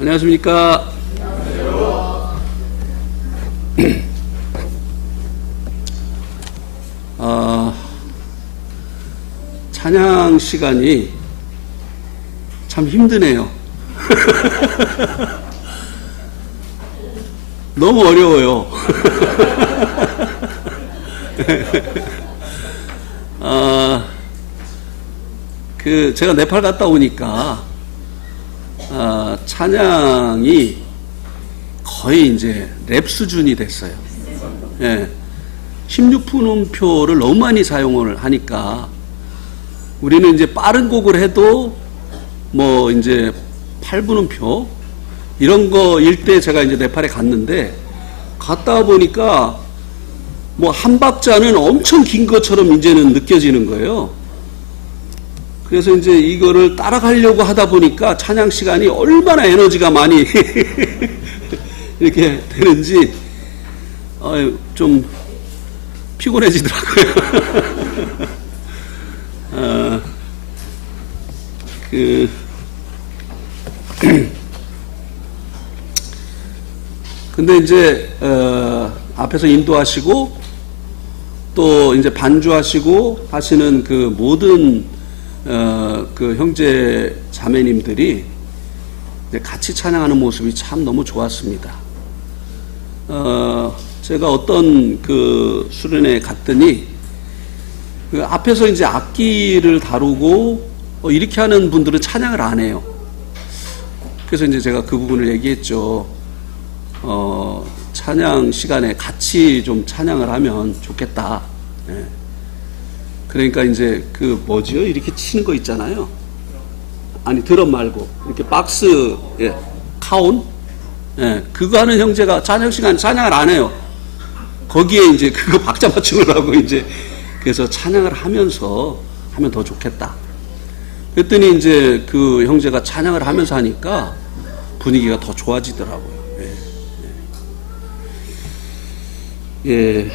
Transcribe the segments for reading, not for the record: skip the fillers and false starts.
안녕하십니까. 찬양 시간이 참 힘드네요. 너무 어려워요. 제가 네팔 갔다 오니까 찬양이 거의 이제 랩 수준이 됐어요. 예. 16분음표를 너무 많이 사용을 하니까 우리는 이제 빠른 곡을 해도 뭐 이제 8분음표 이런 거일 때 제가 이제 네팔에 갔는데 갔다 보니까 뭐 한 박자는 엄청 긴 것처럼 이제는 느껴지는 거예요. 그래서 이제 이거를 따라가려고 하다 보니까 찬양 시간이 얼마나 에너지가 많이 이렇게 되는지 좀 피곤해지더라고요. 근데 이제 앞에서 인도하시고 또 이제 반주하시고 하시는 그 모든 그 형제 자매님들이 같이 찬양하는 모습이 참 너무 좋았습니다. 제가 어떤 그 수련회에 갔더니 그 앞에서 이제 악기를 다루고 이렇게 하는 분들은 찬양을 안 해요. 그래서 이제 제가 그 부분을 얘기했죠. 찬양 시간에 같이 좀 찬양을 하면 좋겠다. 예. 그러니까 이제 그 뭐지요? 이렇게 치는 거 있잖아요. 아니 드럼 말고 이렇게 박스, 예, 카온, 예, 그거 하는 형제가 찬양 시간 찬양을 안 해요. 거기에 이제 그거 박자 맞추느라고 이제 그래서 찬양을 하면서 하면 더 좋겠다. 그랬더니 이제 그 형제가 찬양을 하면서 하니까 분위기가 더 좋아지더라고요. 예. 예.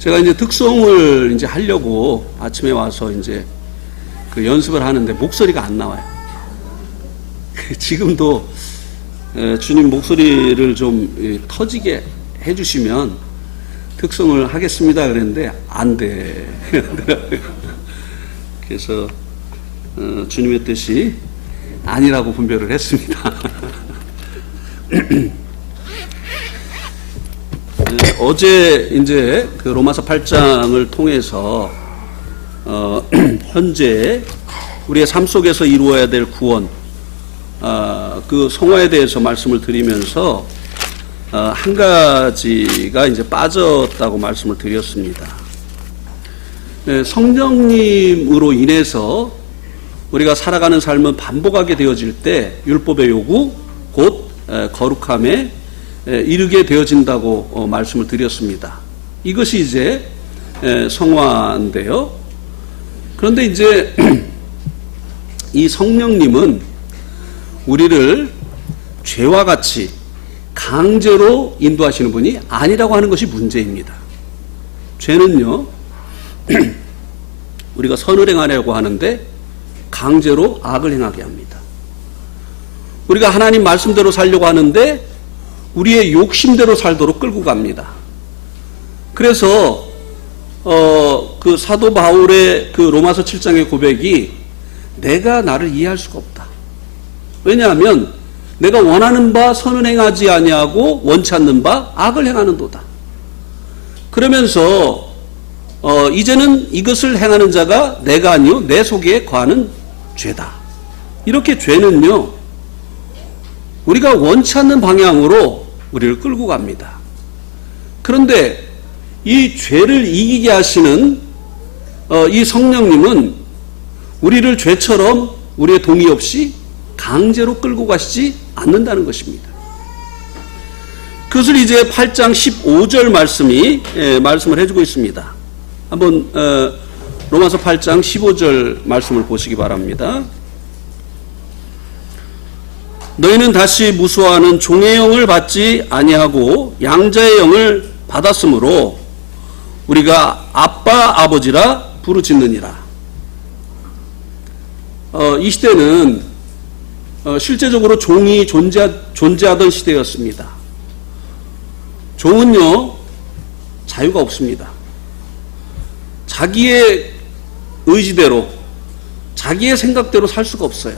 제가 이제 특송을 이제 하려고 아침에 와서 이제 그 연습을 하는데 목소리가 안 나와요. 지금도 주님 목소리를 좀 터지게 해주시면 특송을 하겠습니다 그랬는데 안 돼. 그래서 주님의 뜻이 아니라고 분별을 했습니다. 어제 이제 그 로마서 8장을 통해서 현재 우리의 삶 속에서 이루어야 될 구원, 그 성화에 대해서 말씀을 드리면서 한 가지가 이제 빠졌다고 말씀을 드렸습니다. 성령님으로 인해서 우리가 살아가는 삶은 반복하게 되어질 때 율법의 요구, 곧 거룩함에 이르게 되어진다고 말씀을 드렸습니다. 이것이 이제 성화인데요. 그런데 이제 이 성령님은 우리를 죄와 같이 강제로 인도하시는 분이 아니라고 하는 것이 문제입니다. 죄는요, 우리가 선을 행하려고 하는데 강제로 악을 행하게 합니다. 우리가 하나님 말씀대로 살려고 하는데 우리의 욕심대로 살도록 끌고 갑니다. 그래서 그 사도 바울의 그 로마서 7장의 고백이 내가 나를 이해할 수가 없다. 왜냐하면 내가 원하는 바 선을 행하지 아니하고 원치 않는 바 악을 행하는도다. 그러면서 이제는 이것을 행하는 자가 내가 아니요 내 속에 거하는 죄다. 이렇게 죄는요 우리가 원치 않는 방향으로 우리를 끌고 갑니다. 그런데 이 죄를 이기게 하시는 이 성령님은 우리를 죄처럼 우리의 동의 없이 강제로 끌고 가시지 않는다는 것입니다. 그것을 이제 8장 15절 말씀이 말씀을 해주고 있습니다. 한번 로마서 8장 15절 말씀을 보시기 바랍니다. 너희는 다시 무수하는 종의 영을 받지 아니하고 양자의 영을 받았으므로 우리가 아빠 아버지라 부르짖느니라. 이 시대는 실제적으로 종이 존재하던 시대였습니다. 종은요, 자유가 없습니다. 자기의 의지대로, 자기의 생각대로 살 수가 없어요.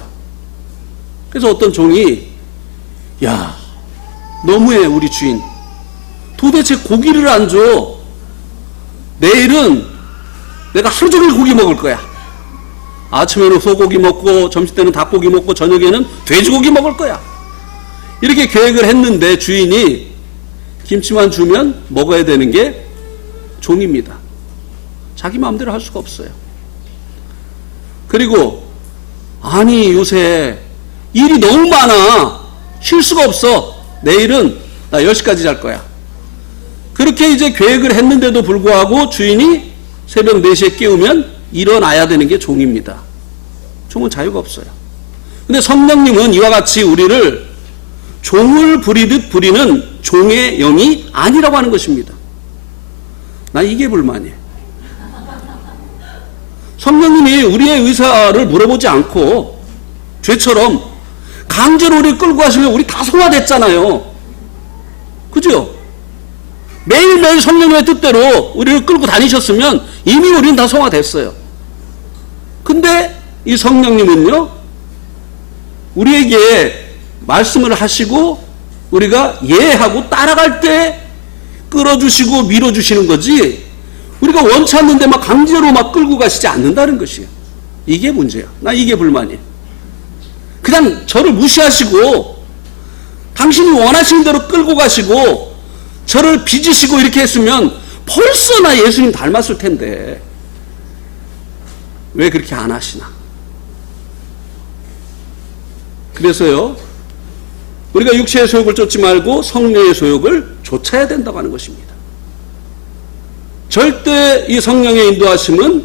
그래서 어떤 종이, 야, 너무해, 우리 주인. 도대체 고기를 안 줘. 내일은 내가 하루 종일 고기 먹을 거야. 아침에는 소고기 먹고, 점심때는 닭고기 먹고, 저녁에는 돼지고기 먹을 거야. 이렇게 계획을 했는데 주인이 김치만 주면 먹어야 되는 게 종입니다. 자기 마음대로 할 수가 없어요. 그리고 아니 요새 일이 너무 많아. 쉴 수가 없어. 내일은 나 10시까지 잘 거야. 그렇게 이제 계획을 했는데도 불구하고 주인이 새벽 4시에 깨우면 일어나야 되는 게 종입니다. 종은 자유가 없어요. 근데 성령님은 이와 같이 우리를 종을 부리듯 부리는 종의 영이 아니라고 하는 것입니다. 나 이게 불만이에요. 성령님이 우리의 의사를 물어보지 않고 죄처럼 강제로 우리를 끌고 가시면 우리 다 성화됐잖아요. 그죠? 매일매일 성령님의 뜻대로 우리를 끌고 다니셨으면 이미 우리는 다 성화됐어요. 근데 이 성령님은요, 우리에게 말씀을 하시고 우리가 예하고 따라갈 때 끌어주시고 밀어주시는 거지, 우리가 원치 않는데 막 강제로 막 끌고 가시지 않는다는 것이에요. 이게 문제야. 나 이게 불만이에요. 그냥 저를 무시하시고 당신이 원하시는 대로 끌고 가시고 저를 빚으시고 이렇게 했으면 벌써 나 예수님 닮았을 텐데 왜 그렇게 안 하시나? 그래서요, 우리가 육체의 소욕을 쫓지 말고 성령의 소욕을 쫓아야 된다고 하는 것입니다. 절대 이 성령의 인도하심은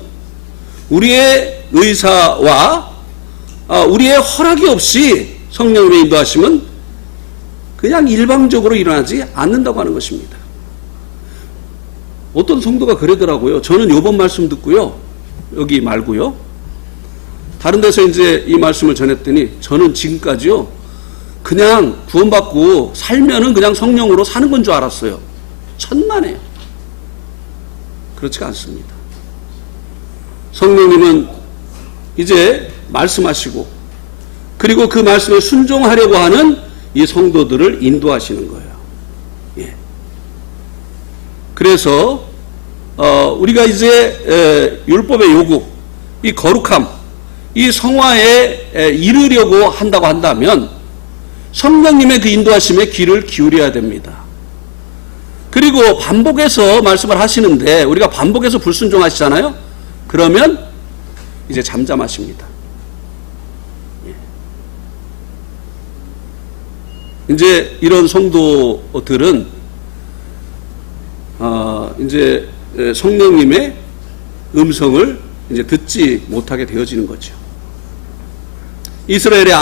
우리의 의사와 우리의 허락이 없이 성령의 인도하심은 그냥 일방적으로 일어나지 않는다고 하는 것입니다. 어떤 성도가 그러더라고요. 저는 요번 말씀 듣고요, 여기 말고요, 다른 데서 이제 이 말씀을 전했더니 저는 지금까지요 그냥 구원받고 살면은 그냥 성령으로 사는 건 줄 알았어요. 천만에요. 그렇지가 않습니다. 성령님은 이제 말씀하시고 그리고 그 말씀에 순종하려고 하는 이 성도들을 인도하시는 거예요. 예. 그래서 우리가 이제 율법의 요구, 이 거룩함, 이 성화에 이르려고 한다고 한다면 성령님의 그 인도하심에 귀를 기울여야 됩니다. 그리고 반복해서 말씀을 하시는데 우리가 반복해서 불순종하시잖아요. 그러면 이제 잠잠하십니다. 이제 이런 성도들은 이제 성령님의 음성을 이제 듣지 못하게 되어지는 거죠. 이스라엘의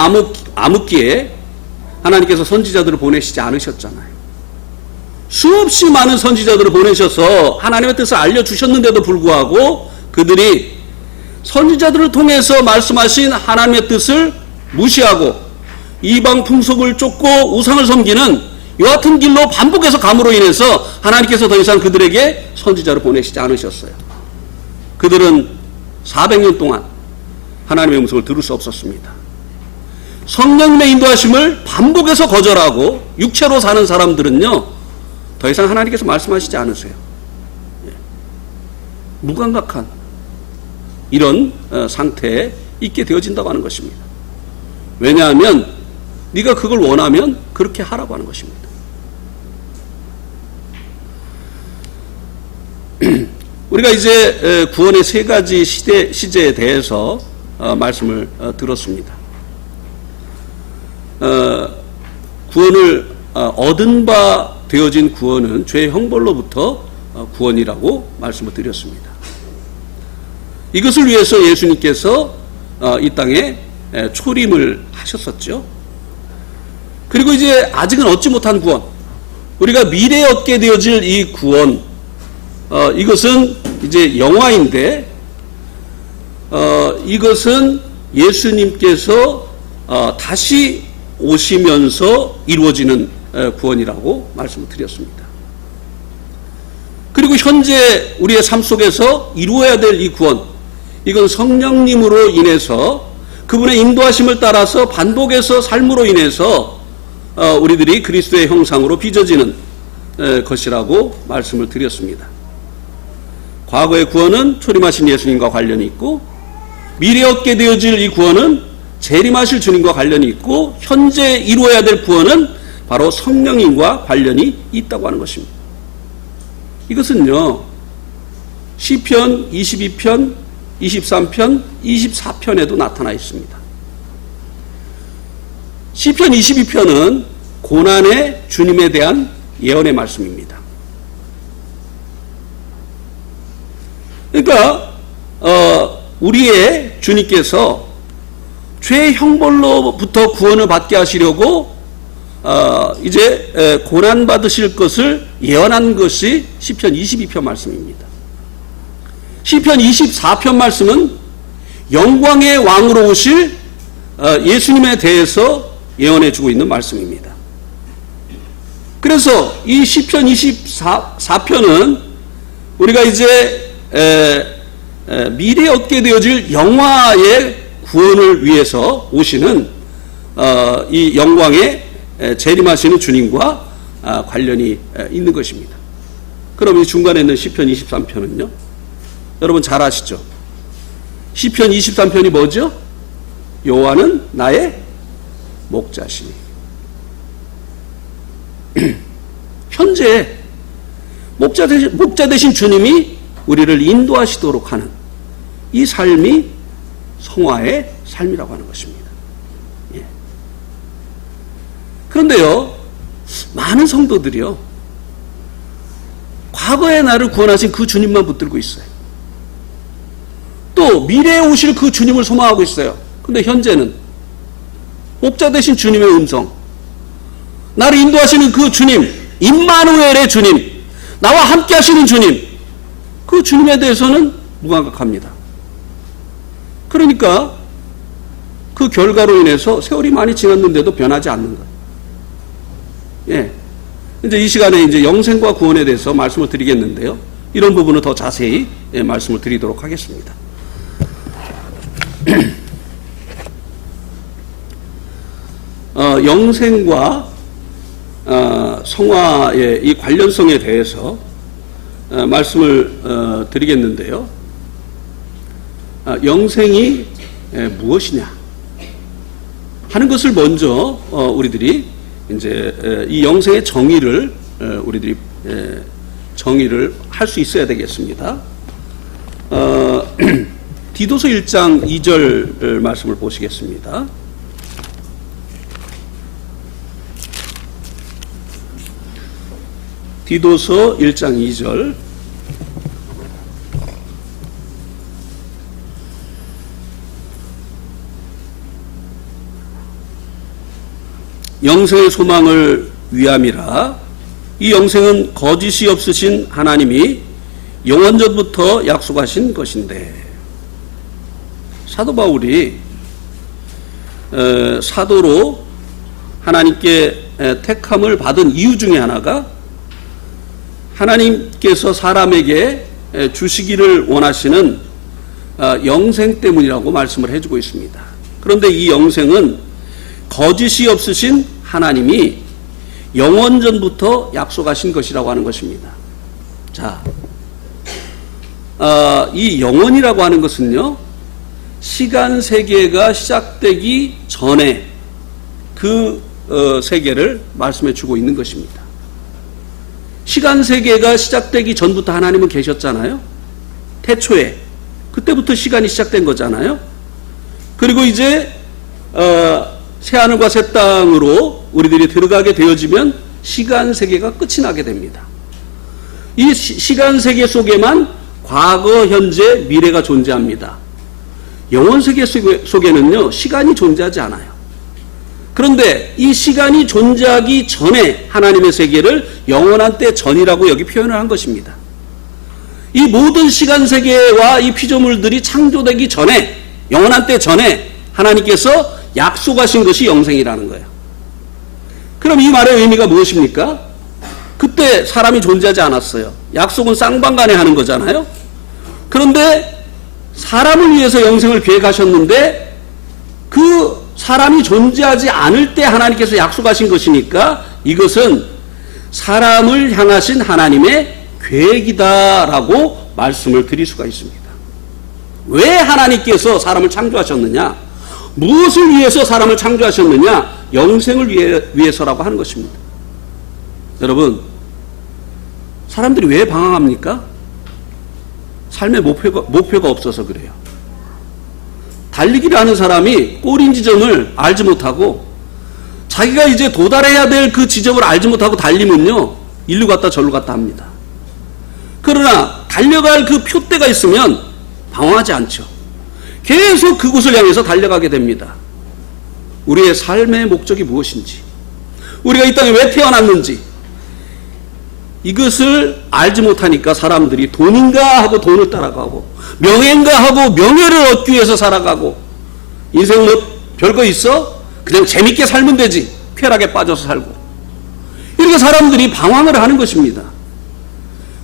암흑기에 하나님께서 선지자들을 보내시지 않으셨잖아요. 수없이 많은 선지자들을 보내셔서 하나님의 뜻을 알려주셨는데도 불구하고 그들이 선지자들을 통해서 말씀하신 하나님의 뜻을 무시하고 이방 풍속을 쫓고 우상을 섬기는 여하튼 길로 반복해서 감으로 인해서 하나님께서 더 이상 그들에게 선지자를 보내시지 않으셨어요. 그들은 400년 동안 하나님의 음성을 들을 수 없었습니다. 성령님의 인도하심을 반복해서 거절하고 육체로 사는 사람들은요, 더 이상 하나님께서 말씀하시지 않으세요. 무감각한 이런 상태에 있게 되어진다고 하는 것입니다. 왜냐하면 네가 그걸 원하면 그렇게 하라고 하는 것입니다. 우리가 이제 구원의 세 가지 시제에 대해서 말씀을 들었습니다. 구원을 얻은 바 되어진 구원은 죄의 형벌로부터 구원이라고 말씀을 드렸습니다. 이것을 위해서 예수님께서 이 땅에 초림을 하셨었죠. 그리고 이제 아직은 얻지 못한 구원, 우리가 미래에 얻게 되어질 이 구원, 이것은 이제 영화인데 이것은 예수님께서 다시 오시면서 이루어지는 구원이라고 말씀을 드렸습니다. 그리고 현재 우리의 삶 속에서 이루어야 될 이 구원, 이건 성령님으로 인해서 그분의 인도하심을 따라서 반복해서 삶으로 인해서 우리들이 그리스도의 형상으로 빚어지는 것이라고 말씀을 드렸습니다. 과거의 구원은 초림하신 예수님과 관련이 있고, 미래에 얻게 되어질 이 구원은 재림하실 주님과 관련이 있고, 현재 이루어야 될 구원은 바로 성령님과 관련이 있다고 하는 것입니다. 이것은요, 시편 22편, 23편, 24편에도 나타나 있습니다. 시편 22편은 고난의 주님에 대한 예언의 말씀입니다. 그러니까 우리의 주님께서 죄의 형벌로부터 구원을 받게 하시려고 이제 고난 받으실 것을 예언한 것이 시편 22편 말씀입니다. 시편 24편 말씀은 영광의 왕으로 오실 예수님에 대해서 예언해 주고 있는 말씀입니다. 그래서 이 시편 24편은 우리가 이제 미래에 얻게 되어질 영화의 구원을 위해서 오시는 이 영광의 재림하시는 주님과 관련이 있는 것입니다. 그럼 이 중간에 있는 시편 23편은요? 여러분 잘 아시죠? 시편 23편이 뭐죠? 여호와는 나의 목자시니. 현재 목자 되신 주님이 우리를 인도하시도록 하는 이 삶이 성화의 삶이라고 하는 것입니다. 예. 그런데요, 많은 성도들이요, 과거의 나를 구원하신 그 주님만 붙들고 있어요. 또 미래에 오실 그 주님을 소망하고 있어요. 근데 현재는 목자 되신 주님의 음성, 나를 인도하시는 그 주님, 임마누엘의 주님, 나와 함께 하시는 주님, 그 주님에 대해서는 무감각합니다. 그러니까 그 결과로 인해서 세월이 많이 지났는데도 변하지 않는 거예요. 예. 이제 이 시간에 이제 영생과 구원에 대해서 말씀을 드리겠는데요. 이런 부분은 더 자세히 말씀을 드리도록 하겠습니다. 영생과 성화의 이 관련성에 대해서 말씀을 드리겠는데요. 영생이 무엇이냐 하는 것을 먼저 우리들이 이제 이 영생의 정의를 우리들이 정의를 할 수 있어야 되겠습니다. 디도서 1장 2절 말씀을 보시겠습니다. 디도서 1장 2절. 영생의 소망을 위함이라. 이 영생은 거짓이 없으신 하나님이 영원전부터 약속하신 것인데. 사도 바울이 사도로 하나님께 택함을 받은 이유 중에 하나가 하나님께서 사람에게 주시기를 원하시는 영생 때문이라고 말씀을 해주고 있습니다. 그런데 이 영생은 거짓이 없으신 하나님이 영원전부터 약속하신 것이라고 하는 것입니다. 자, 이 영원이라고 하는 것은요, 시간 세계가 시작되기 전에 그 세계를 말씀해 주고 있는 것입니다. 시간 세계가 시작되기 전부터 하나님은 계셨잖아요. 태초에. 그때부터 시간이 시작된 거잖아요. 그리고 이제 새하늘과 새 땅으로 우리들이 들어가게 되어지면 시간 세계가 끝이 나게 됩니다. 이 시간 세계 속에만 과거, 현재, 미래가 존재합니다. 영원 세계 속에는요, 시간이 존재하지 않아요. 그런데 이 시간이 존재하기 전에 하나님의 세계를 영원한 때 전이라고 여기 표현을 한 것입니다. 이 모든 시간 세계와 이 피조물들이 창조되기 전에, 영원한 때 전에 하나님께서 약속하신 것이 영생이라는 거예요. 그럼 이 말의 의미가 무엇입니까? 그때 사람이 존재하지 않았어요. 약속은 쌍방간에 하는 거잖아요. 그런데 사람을 위해서 영생을 계획하셨는데 그 사람이 존재하지 않을 때 하나님께서 약속하신 것이니까 이것은 사람을 향하신 하나님의 계획이다라고 말씀을 드릴 수가 있습니다. 왜 하나님께서 사람을 창조하셨느냐? 무엇을 위해서 사람을 창조하셨느냐? 영생을 위해서라고 하는 것입니다. 여러분, 사람들이 왜 방황합니까? 삶의 목표가 없어서 그래요. 달리기를 하는 사람이 골인 지점을 알지 못하고 자기가 이제 도달해야 될 그 지점을 알지 못하고 달리면요, 일로 갔다 절로 갔다 합니다. 그러나 달려갈 그 표대가 있으면 방황하지 않죠. 계속 그곳을 향해서 달려가게 됩니다. 우리의 삶의 목적이 무엇인지, 우리가 이 땅에 왜 태어났는지 이것을 알지 못하니까 사람들이 돈인가 하고 돈을 따라가고 명예인가 하고 명예를 얻기 위해서 살아가고, 인생 뭐 별거 있어? 그냥 재밌게 살면 되지. 쾌락에 빠져서 살고. 이렇게 사람들이 방황을 하는 것입니다.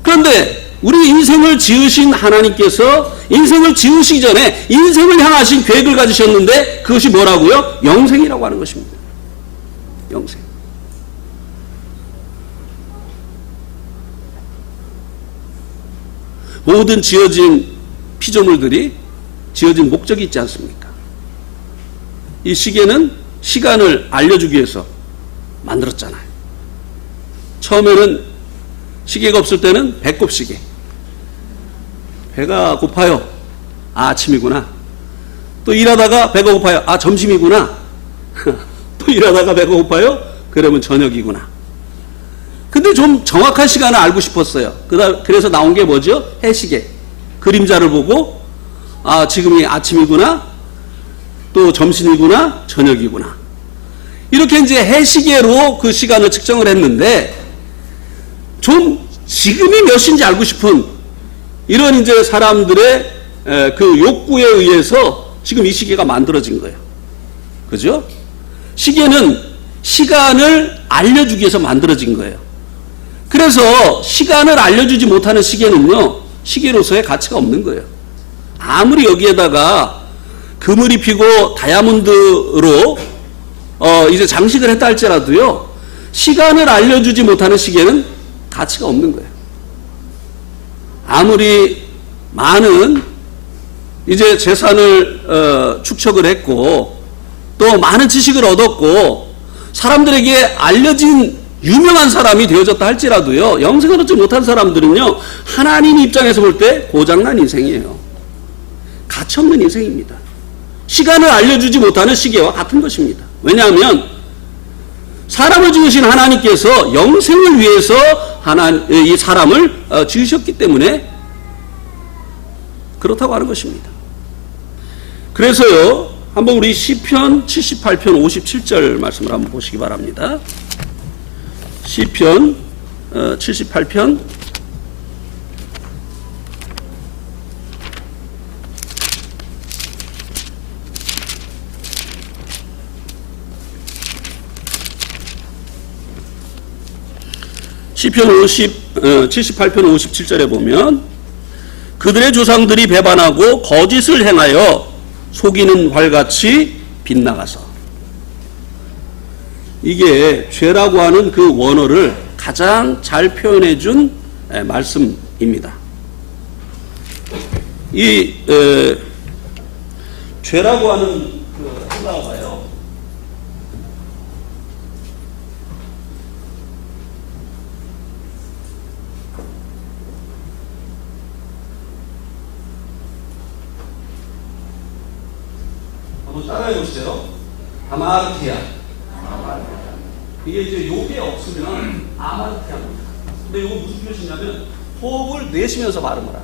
그런데 우리 인생을 지으신 하나님께서 인생을 지으시기 전에 인생을 향하신 계획을 가지셨는데 그것이 뭐라고요? 영생이라고 하는 것입니다. 영생. 모든 지어진 피조물들이 지어진 목적이 있지 않습니까? 이 시계는 시간을 알려주기 위해서 만들었잖아요. 처음에는 시계가 없을 때는 배꼽 시계. 배가 고파요. 아, 아침이구나. 또 일하다가 배가 고파요. 아, 점심이구나. 또 일하다가 배가 고파요. 그러면 저녁이구나. 근데 좀 정확한 시간을 알고 싶었어요. 그래서 나온 게 뭐죠? 해시계. 그림자를 보고, 아, 지금이 아침이구나, 또 점심이구나, 저녁이구나. 이렇게 이제 해시계로 그 시간을 측정을 했는데, 좀 지금이 몇 시인지 알고 싶은 이런 이제 사람들의 그 욕구에 의해서 지금 이 시계가 만들어진 거예요. 그죠? 시계는 시간을 알려주기 위해서 만들어진 거예요. 그래서 시간을 알려주지 못하는 시계는요, 시계로서의 가치가 없는 거예요. 아무리 여기에다가 금을 입히고 다이아몬드로 이제 장식을 했다 할지라도요, 시간을 알려주지 못하는 시계는 가치가 없는 거예요. 아무리 많은 이제 재산을 축적을 했고 또 많은 지식을 얻었고 사람들에게 알려진 유명한 사람이 되어졌다 할지라도요, 영생을 얻지 못한 사람들은요, 하나님 입장에서 볼 때 고장난 인생이에요. 가치없는 인생입니다. 시간을 알려주지 못하는 시계와 같은 것입니다. 왜냐하면 사람을 지으신 하나님께서 영생을 위해서 이 사람을 지으셨기 때문에 그렇다고 하는 것입니다. 그래서요, 한번 우리 시편 78편 57절 말씀을 한번 보시기 바랍니다. 시편 78편 78편 57절에 보면, 그들의 조상들이 배반하고 거짓을 행하여 속이는 활같이 빗나가서. 이게 죄라고 하는 그 원어를 가장 잘 표현해 준 말씀입니다. 이 죄라고 하는 그 한가가요, 한번 따라해 보세요. 아마르티아. 이게 이제 요게 없으면 아마르티아입니다. 근데 이거 무슨 뜻이냐면 호흡을 내쉬면서 발음을 합니다.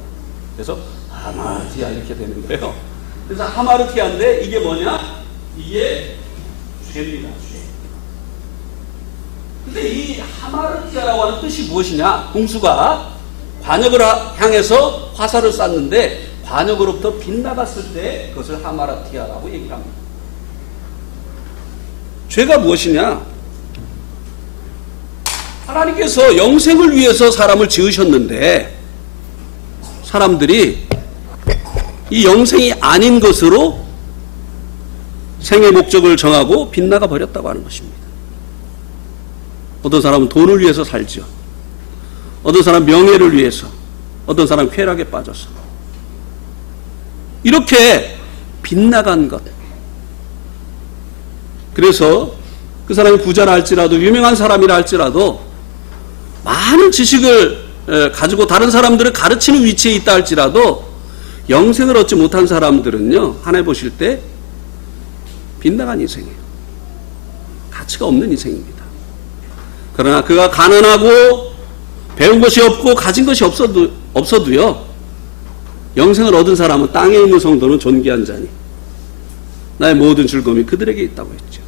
그래서 아마르티아 이렇게 되는 거예요. 그래서 아마르티아인데 이게 뭐냐? 이게 죄입니다. 죄. 근데 이 하마르티아라고 하는 뜻이 무엇이냐? 공수가 관역을 향해서 화살을 쐈는데 관역으로부터 빗나갔을 때 그것을 하마르티아라고 얘기합니다. 죄가 무엇이냐? 하나님께서 영생을 위해서 사람을 지으셨는데 사람들이 이 영생이 아닌 것으로 생의 목적을 정하고 빗나가 버렸다고 하는 것입니다. 어떤 사람은 돈을 위해서 살죠. 어떤 사람은 명예를 위해서, 어떤 사람은 쾌락에 빠져서. 이렇게 빗나간 것. 그래서 그 사람이 부자라 할지라도 유명한 사람이라 할지라도 많은 지식을 가지고 다른 사람들을 가르치는 위치에 있다 할지라도 영생을 얻지 못한 사람들은요, 하나님 보실 때 빗나간 인생이에요. 가치가 없는 인생입니다. 그러나 그가 가난하고 배운 것이 없고 가진 것이 없어도요, 영생을 얻은 사람은 땅에 있는 성도는 존귀한 자니 나의 모든 즐거움이 그들에게 있다고 했죠.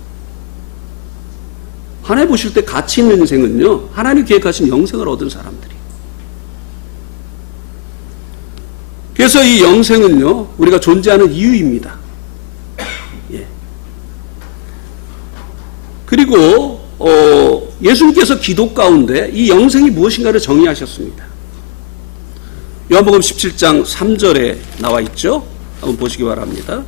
하나님 보실 때 가치 있는 인생은요, 하나님 계획하신 영생을 얻은 사람들이. 그래서 이 영생은요, 우리가 존재하는 이유입니다. 예. 그리고 예수님께서 기도 가운데 이 영생이 무엇인가를 정의하셨습니다. 요한복음 17장 3절에 나와 있죠. 한번 보시기 바랍니다.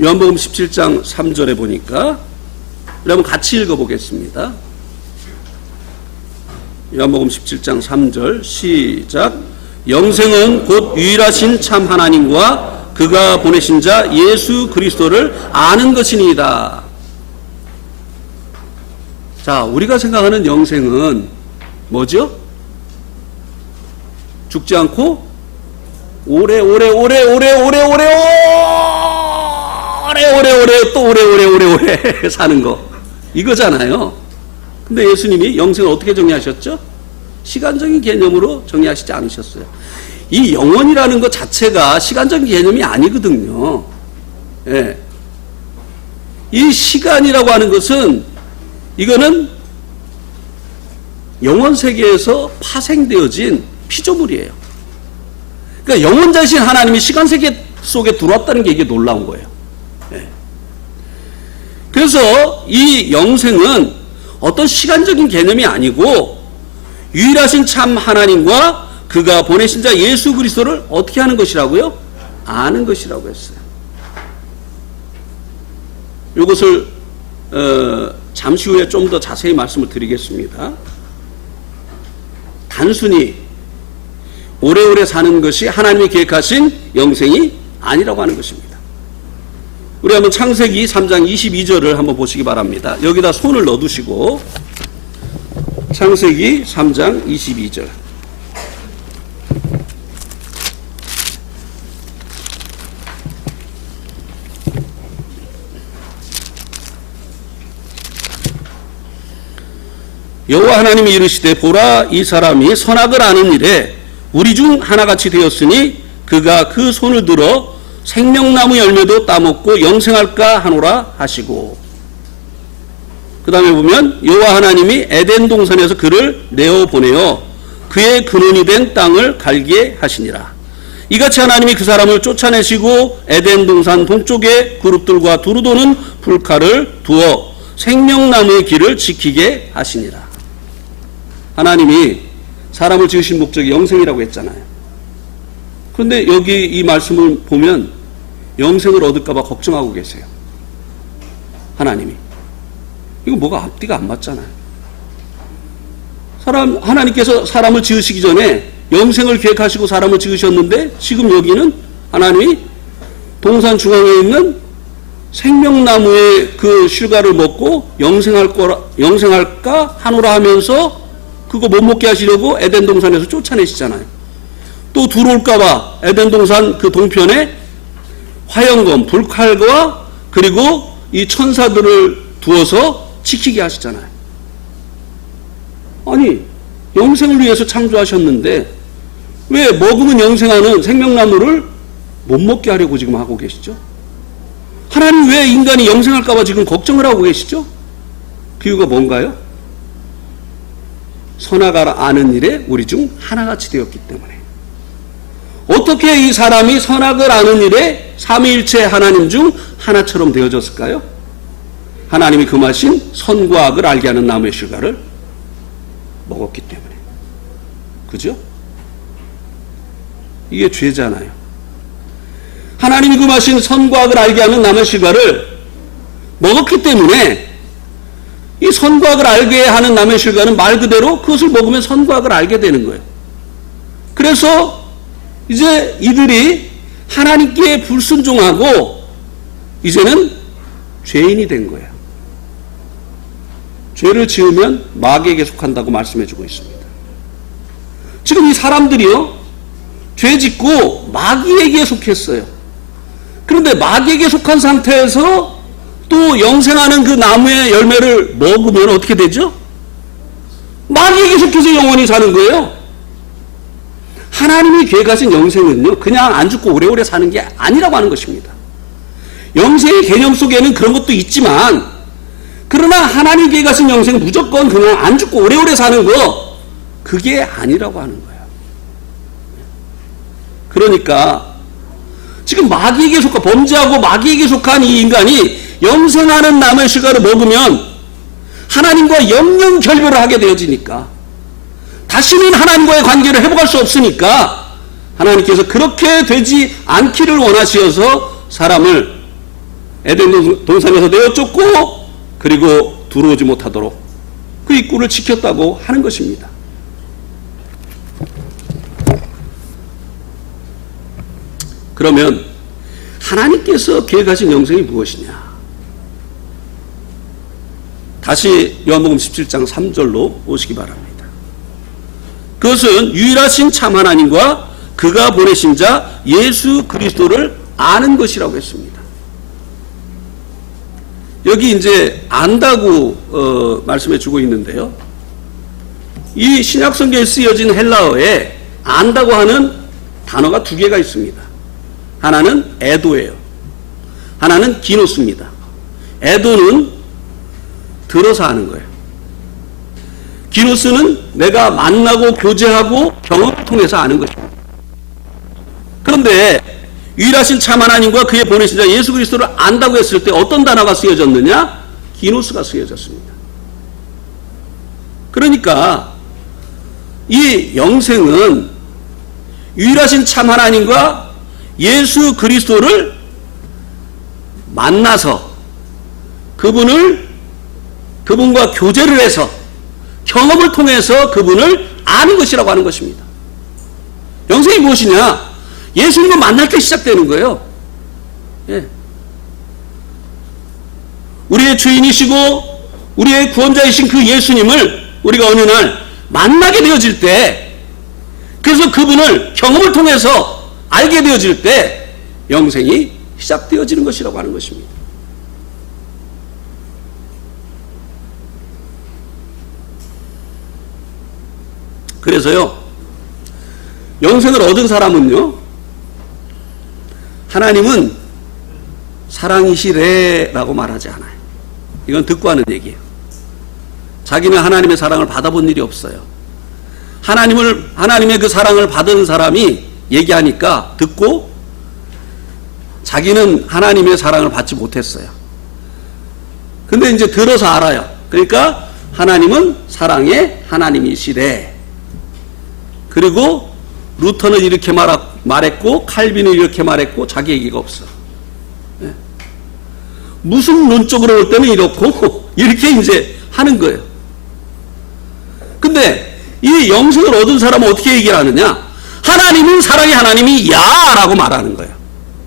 요한복음 17장 3절에 보니까 우리 한번 같이 읽어보겠습니다. 요한복음 17장 3절 시작. 영생은 곧 유일하신 참 하나님과 그가 보내신 자 예수 그리스도를 아는 것이니이다. 자, 우리가 생각하는 영생은 뭐죠? 죽지 않고 오래오래 사는 거, 이거잖아요. 근데 예수님이 영생을 어떻게 정의하셨죠? 시간적인 개념으로 정의하시지 않으셨어요. 이 영원이라는 것 자체가 시간적인 개념이 아니거든요. 예. 이 시간이라고 하는 것은, 이거는 영원 세계에서 파생되어진 피조물이에요. 그러니까 영원자신 하나님이 시간 세계 속에 들어왔다는 게 이게 놀라운 거예요. 예. 그래서 이 영생은 어떤 시간적인 개념이 아니고 유일하신 참 하나님과 그가 보내신 자 예수 그리스도를 어떻게 하는 것이라고요? 아는 것이라고 했어요. 이것을 잠시 후에 좀 더 자세히 말씀을 드리겠습니다. 단순히 오래오래 사는 것이 하나님이 계획하신 영생이 아니라고 하는 것입니다. 우리 한번 창세기 3장 22절을 한번 보시기 바랍니다. 여기다 손을 넣어두시고 창세기 3장 22절. 여호와 하나님이 이르시되 보라 이 사람이 선악을 아는 일에 우리 중 하나같이 되었으니 그가 그 손을 들어 생명나무 열매도 따먹고 영생할까 하노라 하시고, 그 다음에 보면 여호와 하나님이 에덴 동산에서 그를 내어 보내어 그의 근원이 된 땅을 갈게 하시니라. 이같이 하나님이 그 사람을 쫓아내시고 에덴 동산 동쪽에 그룹들과 두루 도는 불칼을 두어 생명나무의 길을 지키게 하시니라. 하나님이 사람을 지으신 목적이 영생이라고 했잖아요. 그런데 여기 이 말씀을 보면 영생을 얻을까봐 걱정하고 계세요. 하나님이. 이거 뭐가 앞뒤가 안 맞잖아요. 하나님께서 사람을 지으시기 전에 영생을 계획하시고 사람을 지으셨는데 지금 여기는 하나님이 동산 중앙에 있는 생명나무의 그 실과를 먹고 영생할까 하노라 하면서 그거 못 먹게 하시려고 에덴 동산에서 쫓아내시잖아요. 또 들어올까봐 에덴 동산 그 동편에 화영검, 불칼과 그리고 이 천사들을 두어서 지키게 하시잖아요. 아니, 영생을 위해서 창조하셨는데 왜 먹으면 영생하는 생명나무를 못 먹게 하려고 지금 하고 계시죠? 하나님 왜 인간이 영생할까봐 지금 걱정을 하고 계시죠? 그 이유가 뭔가요? 선악을 아는 일에 우리 중 하나같이 되었기 때문에. 어떻게 이 사람이 선악을 아는 일에 삼위일체 하나님 중 하나처럼 되어졌을까요? 하나님이 금하신 선과 악을 알게 하는 나무의 실과를 먹었기 때문에. 그죠? 이게 죄잖아요. 하나님이 금하신 선과 악을 알게 하는 나무의 실과를 먹었기 때문에 이 선과 악을 알게 하는 나무의 실과는 말 그대로 그것을 먹으면 선과 악을 알게 되는 거예요. 그래서 이제 이들이 하나님께 불순종하고 이제는 죄인이 된 거예요. 죄를 지으면 마귀에게 속한다고 말씀해주고 있습니다. 지금 이 사람들이요, 죄 짓고 마귀에게 속했어요. 그런데 마귀에게 속한 상태에서 또 영생하는 그 나무의 열매를 먹으면 어떻게 되죠? 마귀에게 속해서 영원히 사는 거예요. 하나님이 계획하신 영생은요, 그냥 안 죽고 오래오래 사는 게 아니라고 하는 것입니다. 영생의 개념 속에는 그런 것도 있지만, 그러나 하나님 계획하신 영생은 무조건 그냥 안 죽고 오래오래 사는 거, 그게 아니라고 하는 거예요. 그러니까 지금 마귀에게 속한, 범죄하고 마귀에게 속한 이 인간이 영생하는 나무의 실과를 먹으면 하나님과 영영 결별을 하게 되어지니까, 다시는 하나님과의 관계를 회복할 수 없으니까 하나님께서 그렇게 되지 않기를 원하시어서 사람을 에덴 동산에서 내어쫓고 그리고 들어오지 못하도록 그 입구를 지켰다고 하는 것입니다. 그러면 하나님께서 계획하신 영생이 무엇이냐? 다시 요한복음 17장 3절로 오시기 바랍니다. 그것은 유일하신 참 하나님과 그가 보내신 자 예수 그리스도를 아는 것이라고 했습니다. 여기 이제 안다고 말씀해 주고 있는데요. 이 신약 성경에 쓰여진 헬라어에 안다고 하는 단어가 두 개가 있습니다. 하나는 에도예요. 하나는 기노스입니다. 에도는 들어서 아는 거예요. 기노스는 내가 만나고 교제하고 경험을 통해서 아는 것입니다. 그런데 유일하신 참 하나님과 그의 보내신 자 예수 그리스도를 안다고 했을 때 어떤 단어가 쓰여졌느냐? 기노스가 쓰여졌습니다. 그러니까 이 영생은 유일하신 참 하나님과 예수 그리스도를 만나서 그분과 교제를 해서 경험을 통해서 그분을 아는 것이라고 하는 것입니다. 영생이 무엇이냐? 예수님을 만날 때 시작되는 거예요. 예. 우리의 주인이시고 우리의 구원자이신 그 예수님을 우리가 어느 날 만나게 되어질 때, 그래서 그분을 경험을 통해서 알게 되어질 때 영생이 시작되어지는 것이라고 하는 것입니다. 그래서요, 영생을 얻은 사람은요, 하나님은 사랑이시래라고 말하지 않아요. 이건 듣고 하는 얘기예요. 자기는 하나님의 사랑을 받아본 일이 없어요. 하나님의 그 사랑을 받은 사람이 얘기하니까 듣고 자기는 하나님의 사랑을 받지 못했어요. 근데 이제 들어서 알아요. 그러니까 하나님은 사랑의 하나님이시래. 그리고 루터는 이렇게 말했고 칼빈은 이렇게 말했고 자기 얘기가 없어. 네. 무슨 논적으로 볼 때는 이렇고 이렇게 이제 하는 거예요. 근데 이 영생을 얻은 사람은 어떻게 얘기를 하느냐? 하나님은 사랑의 하나님이야 라고 말하는 거예요.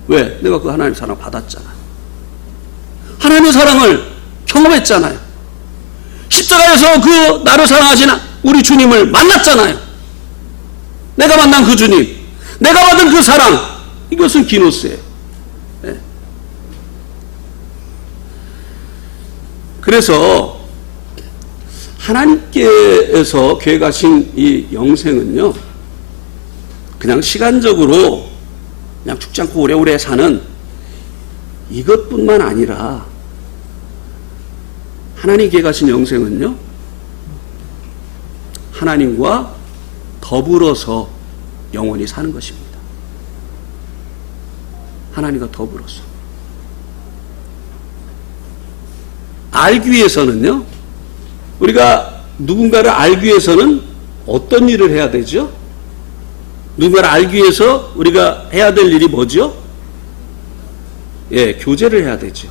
왜? 내가 그 하나님의 사랑을 받았잖아. 하나님의 사랑을 경험했잖아요. 십자가에서 그 나를 사랑하신 우리 주님을 만났잖아요. 내가 만난 그 주님, 내가 받은 그 사랑, 이것은 기노스예요. 네. 그래서 하나님께서 계획하신 이 영생은요, 그냥 시간적으로 그냥 죽지 않고 오래오래 사는 이것뿐만 아니라, 하나님 계획하신 영생은요, 하나님과 더불어서 영원히 사는 것입니다. 하나님과 더불어서. 알기 위해서는요, 우리가 누군가를 알기 위해서는 어떤 일을 해야 되죠? 누군가를 알기 위해서 우리가 해야 될 일이 뭐죠? 예, 교제를 해야 되죠.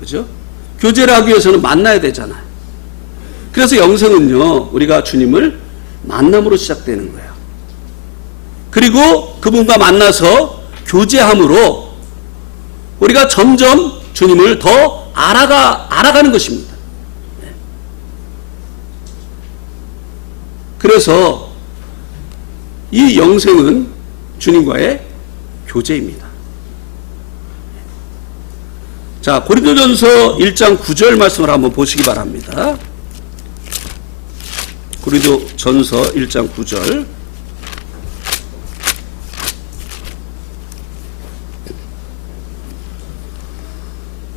그죠? 교제를 하기 위해서는 만나야 되잖아요. 그래서 영생은요, 우리가 주님을 만남으로 시작되는 거예요. 그리고 그분과 만나서 교제함으로 우리가 점점 주님을 더 알아가는 것입니다. 그래서 이 영생은 주님과의 교제입니다. 자, 고린도전서 1장 9절 말씀을 한번 보시기 바랍니다. 고린도전서 1장 9절.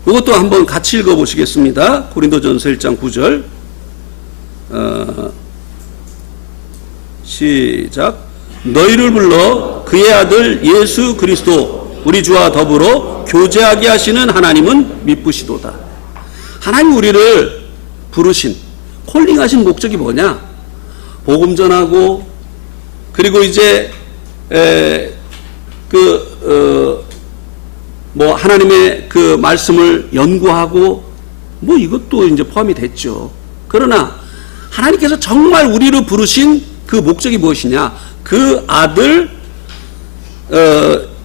이것도 한번 같이 읽어보시겠습니다. 고린도전서 1장 9절. 시작. 너희를 불러 그의 아들 예수 그리스도 우리 주와 더불어 교제하게 하시는 하나님은 미쁘시도다. 하나님 우리를 부르신, 콜링하신 목적이 뭐냐? 복음 전하고, 그리고 이제 하나님의 그 말씀을 연구하고, 이것도 이제 포함이 됐죠. 그러나 하나님께서 정말 우리를 부르신 그 목적이 무엇이냐? 그 아들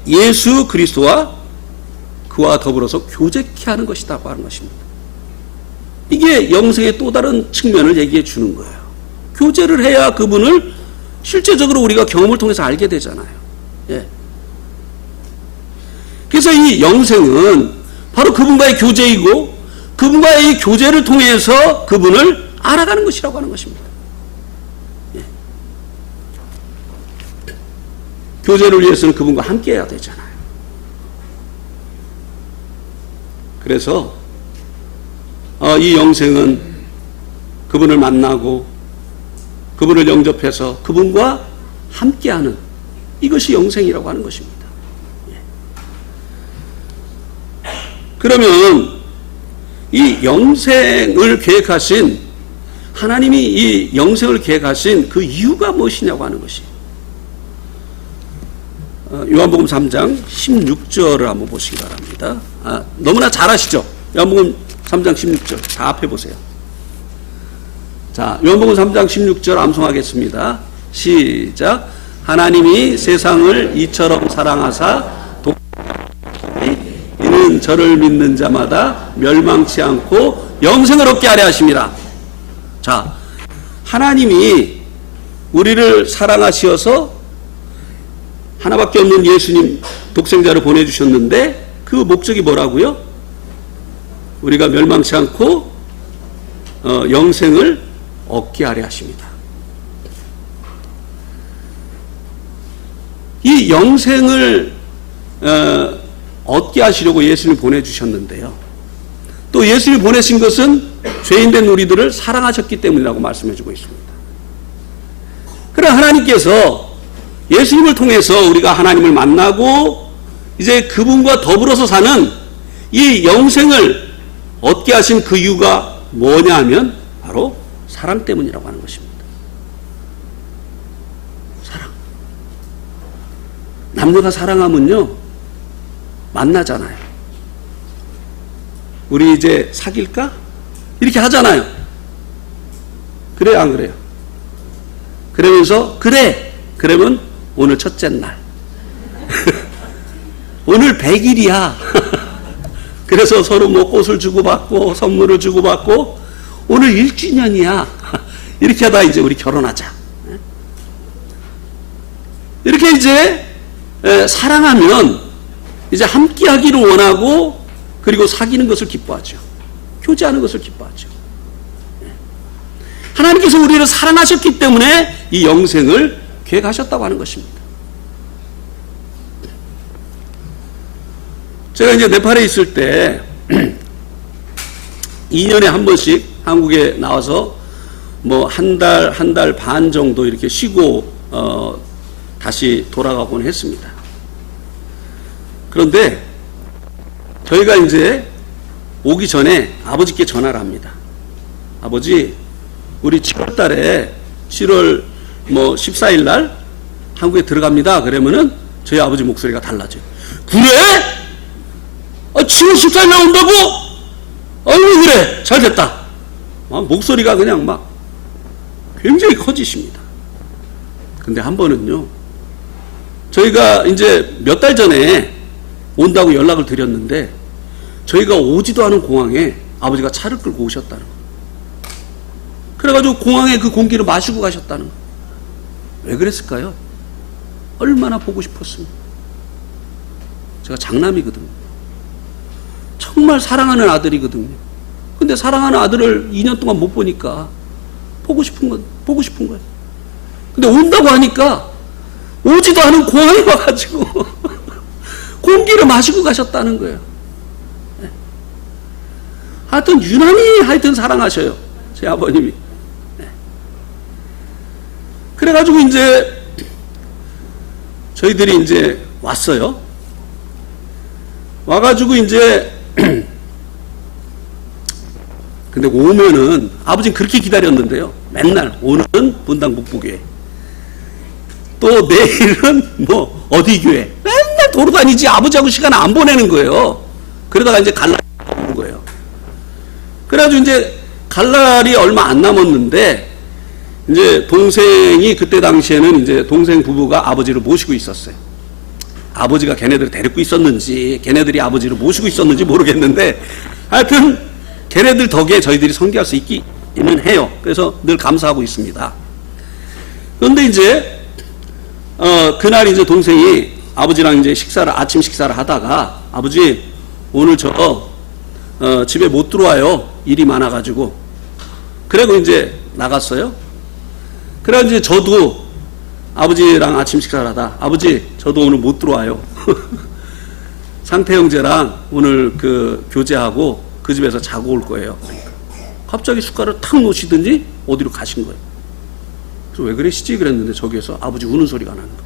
예수 그리스도와 그와 더불어서 교제케 하는 것이라고 하는 것입니다. 이게 영생의 또 다른 측면을 얘기해 주는 거예요. 교제를 해야 그분을 실제적으로 우리가 경험을 통해서 알게 되잖아요. 예. 그래서 이 영생은 바로 그분과의 교제이고, 그분과의 이 교제를 통해서 그분을 알아가는 것이라고 하는 것입니다. 예. 교제를 위해서는 그분과 함께 해야 되잖아요. 그래서 이 영생은 그분을 만나고 그분을 영접해서 그분과 함께하는, 이것이 영생이라고 하는 것입니다. 예. 그러면 이 영생을 계획하신, 하나님이 이 영생을 계획하신 그 이유가 무엇이냐고 하는 것이, 요한복음 3장 16절을 한번 보시기 바랍니다. 너무나 잘 아시죠? 요한복음 3장 16절 다 앞에 보세요. 자, 요한복음 3장 16절 암송하겠습니다. 시작. 하나님이 세상을 이처럼 사랑하사 이는 저를 믿는 자마다 멸망치 않고 영생을 얻게 하려 하심이라. 자, 하나님이 우리를 사랑하시어서 하나밖에 없는 예수님 독생자를 보내주셨는데, 그 목적이 뭐라고요? 우리가 멸망치 않고 영생을 얻게 하려 하십니다. 이 영생을 얻게 하시려고 예수님을 보내주셨는데요, 또 예수님을 보내신 것은 죄인된 우리들을 사랑하셨기 때문이라고 말씀해주고 있습니다. 그러나 하나님께서 예수님을 통해서 우리가 하나님을 만나고 이제 그분과 더불어서 사는 이 영생을 얻게 하신 그 이유가 뭐냐 하면 바로 사랑 때문이라고 하는 것입니다. 사랑. 남녀가 사랑하면요, 만나잖아요. 우리 이제 사귈까? 이렇게 하잖아요. 그래요, 안 그래요? 그러면서 그래, 그러면 오늘 첫째 날 오늘 100일이야 그래서 서로 꽃을 주고받고 선물을 주고받고 오늘 1주년이야 이렇게 하다 이제 우리 결혼하자, 이렇게 이제 사랑하면 이제 함께 하기를 원하고, 그리고 사귀는 것을 기뻐하죠. 교제하는 것을 기뻐하죠. 하나님께서 우리를 사랑하셨기 때문에 이 영생을 계획하셨다고 하는 것입니다. 제가 이제 네팔에 있을 때 2년에 한 번씩 한국에 나와서 뭐 한 달 반 정도 이렇게 쉬고 다시 돌아가곤 했습니다. 그런데 저희가 이제 오기 전에 아버지께 전화를 합니다. 아버지, 우리 7월 달에 7월 뭐 14일 날 한국에 들어갑니다. 그러면은 저희 아버지 목소리가 달라져요. 그래? 7월 14일 날 온다고? 아이고, 그래. 잘 됐다. 목소리가 그냥 막 굉장히 커지십니다. 근데 한 번은요, 저희가 이제 몇 달 전에 온다고 연락을 드렸는데 저희가 오지도 않은 공항에 아버지가 차를 끌고 오셨다는 거예요. 그래가지고 공항에 그 공기를 마시고 가셨다는 거예요. 왜 그랬을까요? 얼마나 보고 싶었습니까? 제가 장남이거든요. 정말 사랑하는 아들이거든요. 근데 사랑하는 아들을 2년 동안 못 보니까 보고 싶은 거예요. 근데 온다고 하니까 오지도 않은 공항에 와가지고 공기를 마시고 가셨다는 거예요. 네. 하여튼 유난히 사랑하셔요. 제 아버님이. 네. 그래가지고 이제 저희들이 이제 왔어요. 와가지고 이제 근데 오면은 아버지는 그렇게 기다렸는데요. 맨날 오늘은 분당 북부교회, 또 내일은 뭐 어디 교회, 맨날 돌아다니지 아버지하고 시간 안 보내는 거예요. 그러다가 이제 갈 날이 오는 거예요. 그래가지고 이제 갈 날이 얼마 안 남았는데 이제 동생이 그때 당시에는 이제 동생 부부가 아버지를 모시고 있었어요. 아버지가 걔네들을 데리고 있었는지 걔네들이 아버지를 모시고 있었는지 모르겠는데 하여튼 걔네들 덕에 저희들이 섬기할 수 있기는 해요. 그래서 늘 감사하고 있습니다. 그런데 이제 그날 이제 동생이 아버지랑 이제 아침 식사를 하다가 아버지 오늘 저 집에 못 들어와요. 일이 많아가지고. 그리고 이제 나갔어요. 그래서 이제 저도 아버지랑 아침 식사를 하다 아버지 저도 오늘 못 들어와요. 상태 형제랑 오늘 그 교제하고 그 집에서 자고 올 거예요. 그러니까 갑자기 숟가락을 탁 놓으시더니 어디로 가신 거예요. 그래서 왜 그러시지? 그랬는데 저기에서 아버지 우는 소리가 나는 거예요.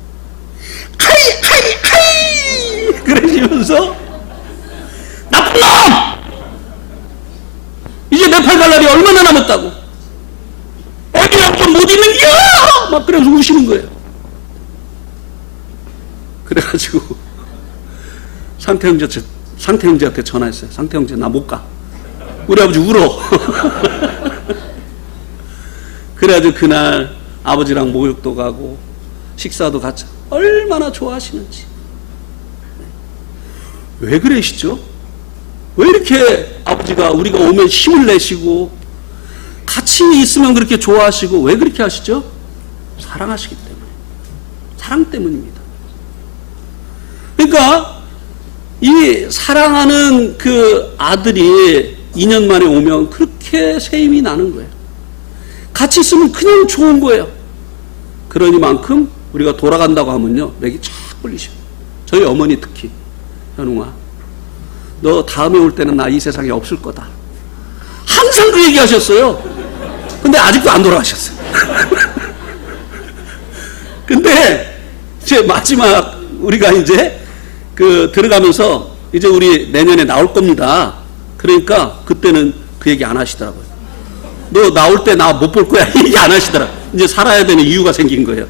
하이 그러시면서 나쁜 놈! 이제 내 팔 갈 날이 얼마나 남았다고. 애기랑 좀 못 있는겨! 막 그래서 우시는 거예요. 그래가지고 상태 형제한테 전화했어요. 상태 형제 나 못 가. 우리 아버지 울어. 그래가지고 그날 아버지랑 목욕도 가고 식사도 같이 얼마나 좋아하시는지. 왜 그러시죠? 왜 이렇게 아버지가 우리가 오면 힘을 내시고 같이 있으면 그렇게 좋아하시고 왜 그렇게 하시죠? 사랑하시기 때문에. 사랑 때문입니다. 그러니까 이 사랑하는 그 아들이 2년 만에 오면 그렇게 새 힘이 나는 거예요. 같이 있으면 그냥 좋은 거예요. 그러니만큼 우리가 돌아간다고 하면요 맥이 착 걸리셔. 저희 어머니 특히 현웅아 너 다음에 올 때는 나 이 세상에 없을 거다. 항상 그 얘기 하셨어요. 근데 아직도 안 돌아가셨어요. 근데 이제 마지막 우리가 이제 그 들어가면서 이제 우리 내년에 나올 겁니다. 그러니까 그때는 그 얘기 안 하시더라고요. 너 나올 때 나 못 볼 거야. 이 얘기 안 하시더라. 이제 살아야 되는 이유가 생긴 거예요.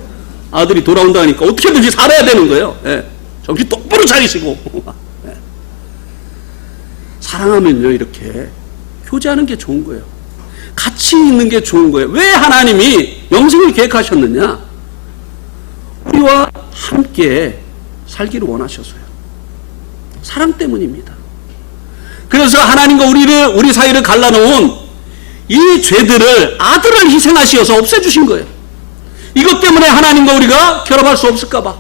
아들이 돌아온다니까 어떻게든지 살아야 되는 거예요. 예. 정신 똑바로 차리시고. 예. 사랑하면요 이렇게 교제하는 게 좋은 거예요. 같이 있는 게 좋은 거예요. 왜 하나님이 영생을 계획하셨느냐? 우리와 함께 살기를 원하셔서요. 사랑 때문입니다. 그래서 하나님과 우리 사이를 갈라놓은 이 죄들을 아들을 희생하시어서 없애주신 거예요. 이것 때문에 하나님과 우리가 결합할 수 없을까봐,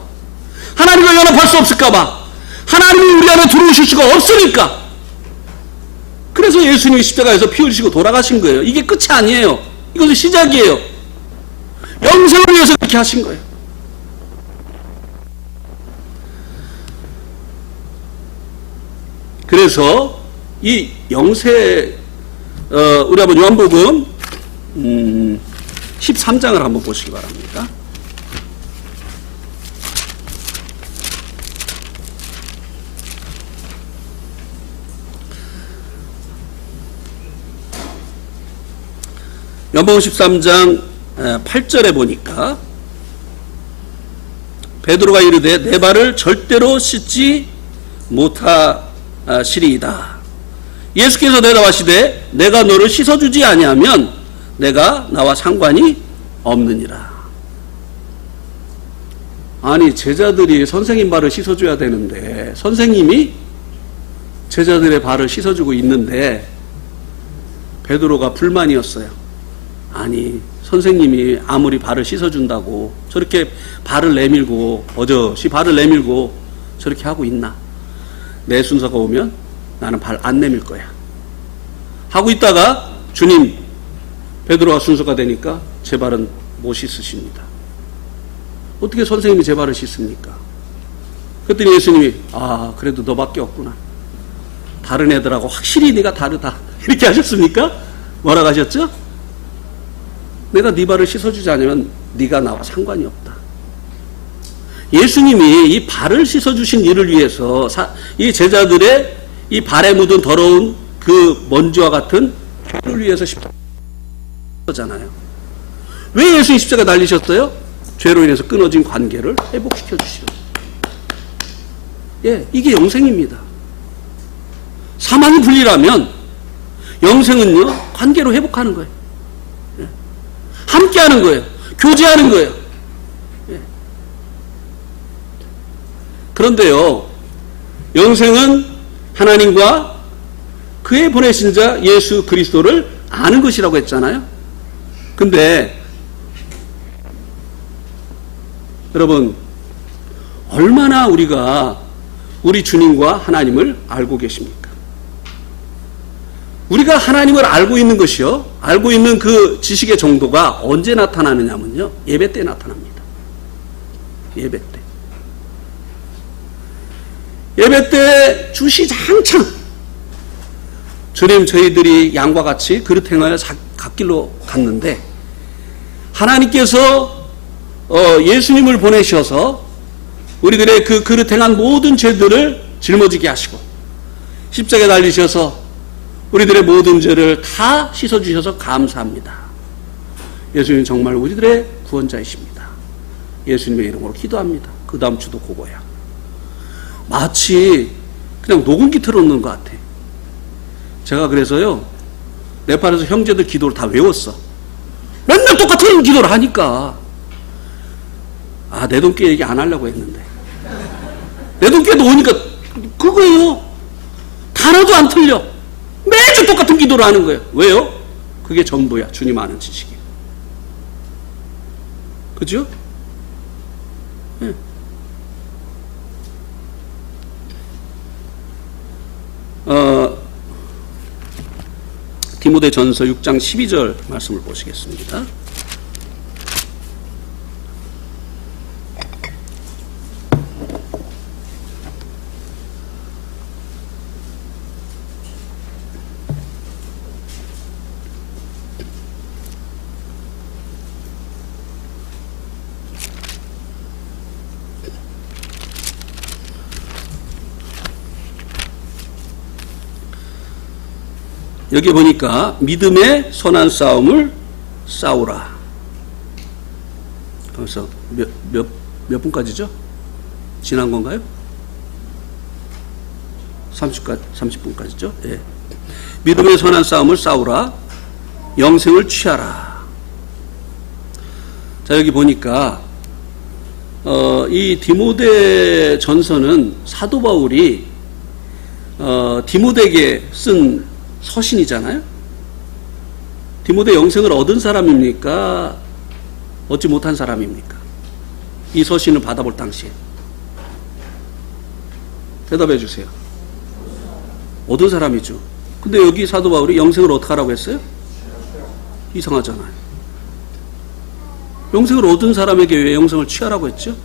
하나님과 연합할 수 없을까봐, 하나님이 우리 안에 들어오실 수가 없으니까. 그래서 예수님이 십자가에서 피 흘리시고 돌아가신 거예요. 이게 끝이 아니에요. 이것은 시작이에요. 영생을 위해서 그렇게 하신 거예요. 그래서 이 영세 우리 한번 요한복음 13장을 한번 보시기 바랍니다. 요한복음 13장 8절에 보니까 베드로가 이르되 내 발을 절대로 씻지 못하시리이다. 예수께서 대답하시되 내가 너를 씻어주지 아니하면 내가 나와 상관이 없느니라. 아니, 제자들이 선생님 발을 씻어줘야 되는데 선생님이 제자들의 발을 씻어주고 있는데 베드로가 불만이었어요. 아니, 선생님이 아무리 발을 씻어준다고 저렇게 발을 내밀고 버젓이 발을 내밀고 저렇게 하고 있나? 내 순서가 오면 나는 발 안 내밀 거야 하고 있다가 주님, 베드로가 순서가 되니까 제 발은 못 씻으십니다. 어떻게 선생님이 제 발을 씻습니까? 그랬더니 예수님이 그래도 너밖에 없구나. 다른 애들하고 확실히 네가 다르다. 이렇게 하셨습니까? 뭐라고 하셨죠? 내가 네 발을 씻어주지 않으면 네가 나와 상관이 없다. 예수님이 이 발을 씻어주신 일을 위해서 이 제자들의 이 발에 묻은 더러운 그 먼지와 같은 죄를 위해서 십자가잖아요. 왜 예수님 십자가 달리셨어요? 죄로 인해서 끊어진 관계를 회복시켜 주시려. 예, 이게 영생입니다. 사망이 분리라면 영생은요, 관계로 회복하는 거예요. 예. 함께 하는 거예요. 교제하는 거예요. 예. 그런데요, 영생은 하나님과 그의 보내신 자 예수 그리스도를 아는 것이라고 했잖아요. 근데 여러분, 얼마나 우리가 우리 주님과 하나님을 알고 계십니까? 우리가 하나님을 알고 있는 것이요, 알고 있는 그 지식의 정도가 언제 나타나느냐면요, 예배 때 나타납니다. 예배 때. 예배 때 주시장창 주님, 저희들이 양과 같이 그릇 행하여 갓길로 갔는데 하나님께서 예수님을 보내셔서 우리들의 그 그릇 행한 모든 죄들을 짊어지게 하시고 십자가에 달리셔서 우리들의 모든 죄를 다 씻어주셔서 감사합니다. 예수님 정말 우리들의 구원자이십니다. 예수님의 이름으로 기도합니다. 그 다음 주도 그거야. 마치 그냥 녹음기 틀어놓는 것 같아. 제가 그래서요, 네팔에서 형제들 기도를 다 외웠어. 맨날 똑같은 기도를 하니까 내 돈께 얘기 안 하려고 했는데 내 돈께도 오니까 그거예요. 하나도 안 틀려. 매주 똑같은 기도를 하는 거예요. 왜요? 그게 전부야. 주님 아는 지식이. 그죠? 네. 디모데전서 6장 12절 말씀을 보시겠습니다. 여기 보니까 믿음의 선한 싸움을 싸우라. 그래서 몇 분까지죠? 지난 건가요? 30분까지죠? 예. 믿음의 선한 싸움을 싸우라. 영생을 취하라. 자, 여기 보니까 이 디모데 전서는 사도 바울이 디모데에게 쓴 서신이잖아요. 디모데 영생을 얻은 사람입니까? 얻지 못한 사람입니까? 이 서신을 받아볼 당시에 대답해 주세요. 얻은 사람이죠. 근데 여기 사도 바울이 영생을 어떻게 하라고 했어요? 이상하잖아요. 영생을 얻은 사람에게 왜 영생을 취하라고 했죠?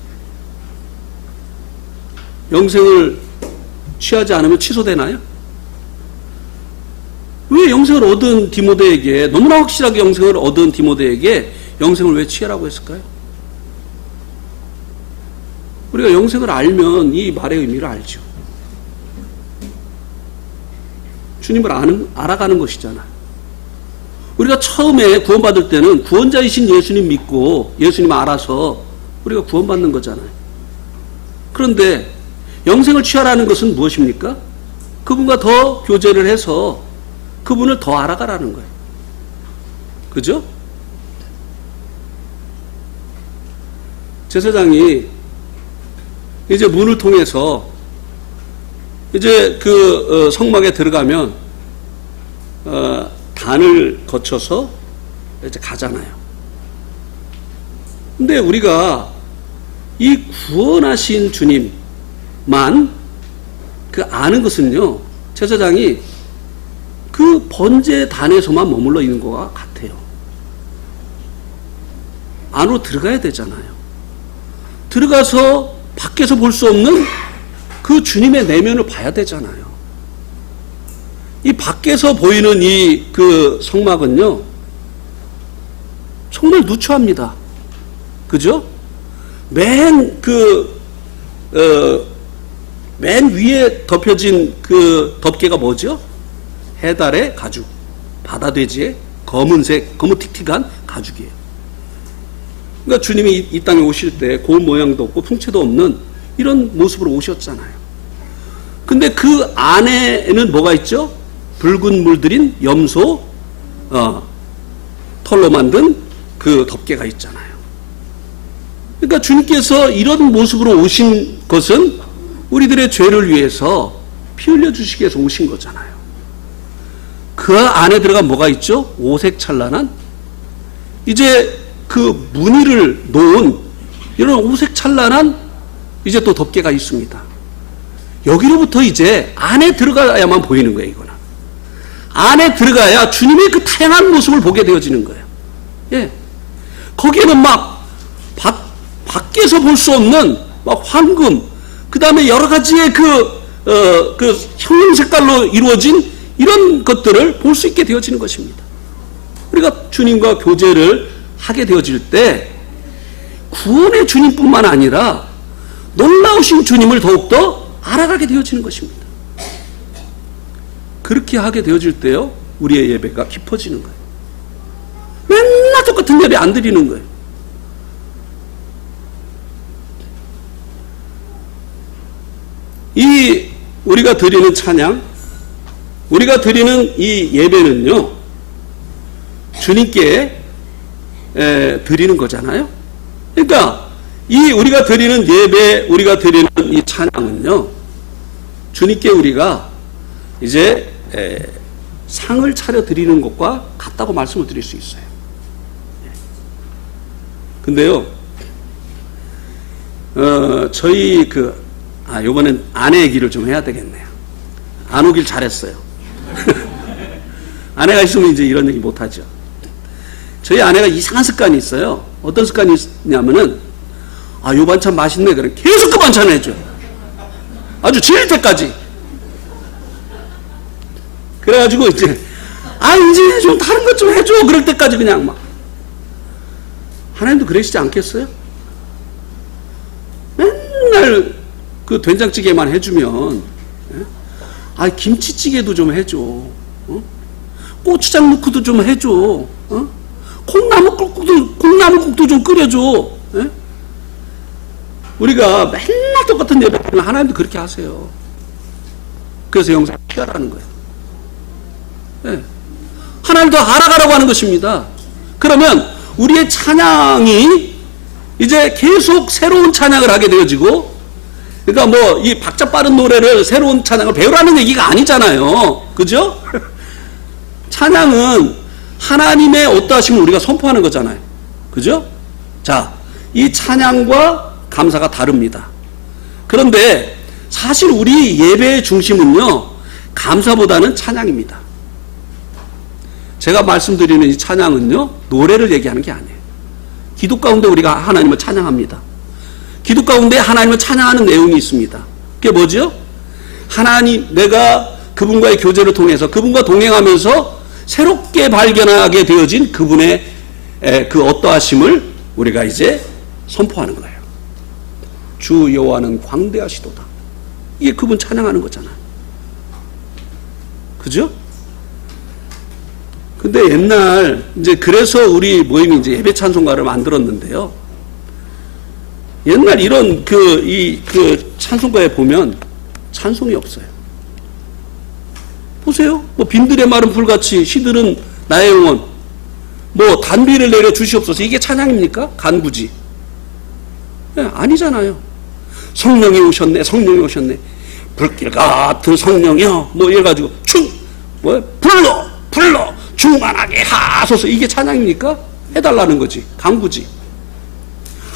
영생을 취하지 않으면 취소되나요? 왜 영생을 얻은 디모데에게, 너무나 확실하게 영생을 얻은 디모데에게 영생을 왜 취하라고 했을까요? 우리가 영생을 알면 이 말의 의미를 알죠. 주님을 알아가는 것이잖아요. 우리가 처음에 구원받을 때는 구원자이신 예수님 믿고 예수님 알아서 우리가 구원받는 거잖아요. 그런데 영생을 취하라는 것은 무엇입니까? 그분과 더 교제를 해서 그분을 더 알아가라는 거예요. 그죠? 제사장이 이제 문을 통해서 이제 그 성막에 들어가면 단을 거쳐서 이제 가잖아요. 근데 우리가 이 구원하신 주님만 그 아는 것은요, 제사장이 그 번제 단에서만 머물러 있는 것과 같아요. 안으로 들어가야 되잖아요. 들어가서 밖에서 볼 수 없는 그 주님의 내면을 봐야 되잖아요. 이 밖에서 보이는 이 그 성막은요, 정말 누추합니다. 그죠? 맨 위에 덮여진 그 덮개가 뭐죠? 해달의 가죽, 바다돼지의 검은색, 거무틱틱한 가죽이에요. 그러니까 주님이 이 땅에 오실 때 고운 모양도 없고 풍채도 없는 이런 모습으로 오셨잖아요. 근데 그 안에는 뭐가 있죠? 붉은 물들인 염소 털로 만든 그 덮개가 있잖아요. 그러니까 주님께서 이런 모습으로 오신 것은 우리들의 죄를 위해서 피 흘려 주시기 위해서 오신 거잖아요. 그 안에 들어가 뭐가 있죠? 오색찬란한 이제 그 무늬를 놓은 이런 오색찬란한 이제 또 덮개가 있습니다. 여기로부터 이제 안에 들어가야만 보이는 거예요. 이거는 안에 들어가야 주님의 그 다양한 모습을 보게 되어지는 거예요. 예, 거기에는 막 밖에서 볼 수 없는 막 황금, 그 다음에 여러 가지의 그 형형 색깔로 이루어진 이런 것들을 볼 수 있게 되어지는 것입니다. 우리가 주님과 교제를 하게 되어질 때 구원의 주님뿐만 아니라 놀라우신 주님을 더욱더 알아가게 되어지는 것입니다. 그렇게 하게 되어질 때요, 우리의 예배가 깊어지는 거예요. 맨날 똑같은 예배 안 드리는 거예요. 이 우리가 드리는 찬양, 우리가 드리는 이 예배는요, 주님께 드리는 거잖아요. 그러니까 이 우리가 드리는 예배, 우리가 드리는 이 찬양은요, 주님께 우리가 이제 상을 차려 드리는 것과 같다고 말씀을 드릴 수 있어요. 근데요, 저희 요번엔 아내 얘기를 좀 해야 되겠네요. 안 오길 잘했어요. 아내가 있으면 이제 이런 얘기 못하죠. 저희 아내가 이상한 습관이 있어요. 어떤 습관이 있냐면은, 요 반찬 맛있네. 그럼 계속 그 반찬을 해줘. 아주 질릴 때까지. 그래가지고 이제, 이제 좀 다른 것 좀 해줘. 그럴 때까지 그냥 막. 하나님도 그러시지 않겠어요? 맨날 그 된장찌개만 해주면, 김치찌개도 좀 해줘. 고추장 넣고도 좀 해줘. 콩나물국도 좀 끓여줘. 우리가 맨날 똑같은 예배를 하나님도 그렇게 하세요. 그래서 영상 피하라는 거예요. 하나님도 알아가라고 하는 것입니다. 그러면 우리의 찬양이 이제 계속 새로운 찬양을 하게 되어지고, 그러니까 이 박자 빠른 노래를 새로운 찬양을 배우라는 얘기가 아니잖아요. 그죠? 찬양은 하나님의 어떠하심을 우리가 선포하는 거잖아요. 그죠? 자, 이 찬양과 감사가 다릅니다. 그런데 사실 우리 예배의 중심은요, 감사보다는 찬양입니다. 제가 말씀드리는 이 찬양은요, 노래를 얘기하는 게 아니에요. 기도 가운데 우리가 하나님을 찬양합니다. 기도 가운데 하나님을 찬양하는 내용이 있습니다. 그게 뭐죠? 하나님, 내가 그분과의 교제를 통해서 그분과 동행하면서 새롭게 발견하게 되어진 그분의 그 어떠하심을 우리가 이제 선포하는 거예요. 주 여호와는 광대하시도다. 이게 그분 찬양하는 거잖아요. 그죠? 근데 옛날 이제 그래서 우리 모임이 이제 예배 찬송가를 만들었는데요. 옛날 이런 그 찬송가에 보면 찬송이 없어요. 보세요. 뭐 빈들의 마른 불같이 시들은 나의 영혼, 뭐 단비를 내려 주시옵소서. 이게 찬양입니까? 간구지. 네, 아니잖아요. 성령이 오셨네, 성령이 오셨네. 불길 같은 성령이여, 뭐 이래가지고 불러 충만하게 하소서. 이게 찬양입니까? 해달라는 거지. 간구지.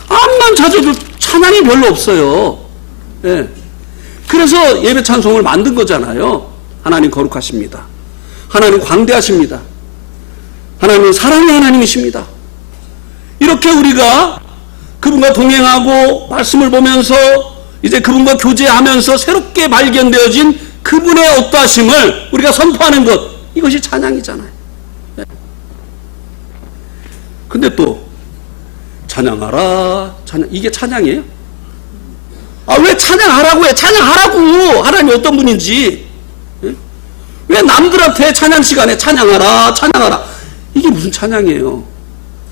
암만 찾아도 찬양이 별로 없어요. 예. 그래서 예배 찬송을 만든 거잖아요. 하나님 거룩하십니다. 하나님 광대하십니다. 하나님은 사랑의 하나님이십니다. 이렇게 우리가 그분과 동행하고 말씀을 보면서 이제 그분과 교제하면서 새롭게 발견되어진 그분의 어떠하심을 우리가 선포하는 것, 이것이 찬양이잖아요. 네. 근데 또 찬양하라, 이게 찬양이에요? 아, 왜 찬양하라고 해? 찬양하라고! 하나님이 어떤 분인지. 네? 왜 남들한테 찬양 시간에 찬양하라, 찬양하라. 이게 무슨 찬양이에요?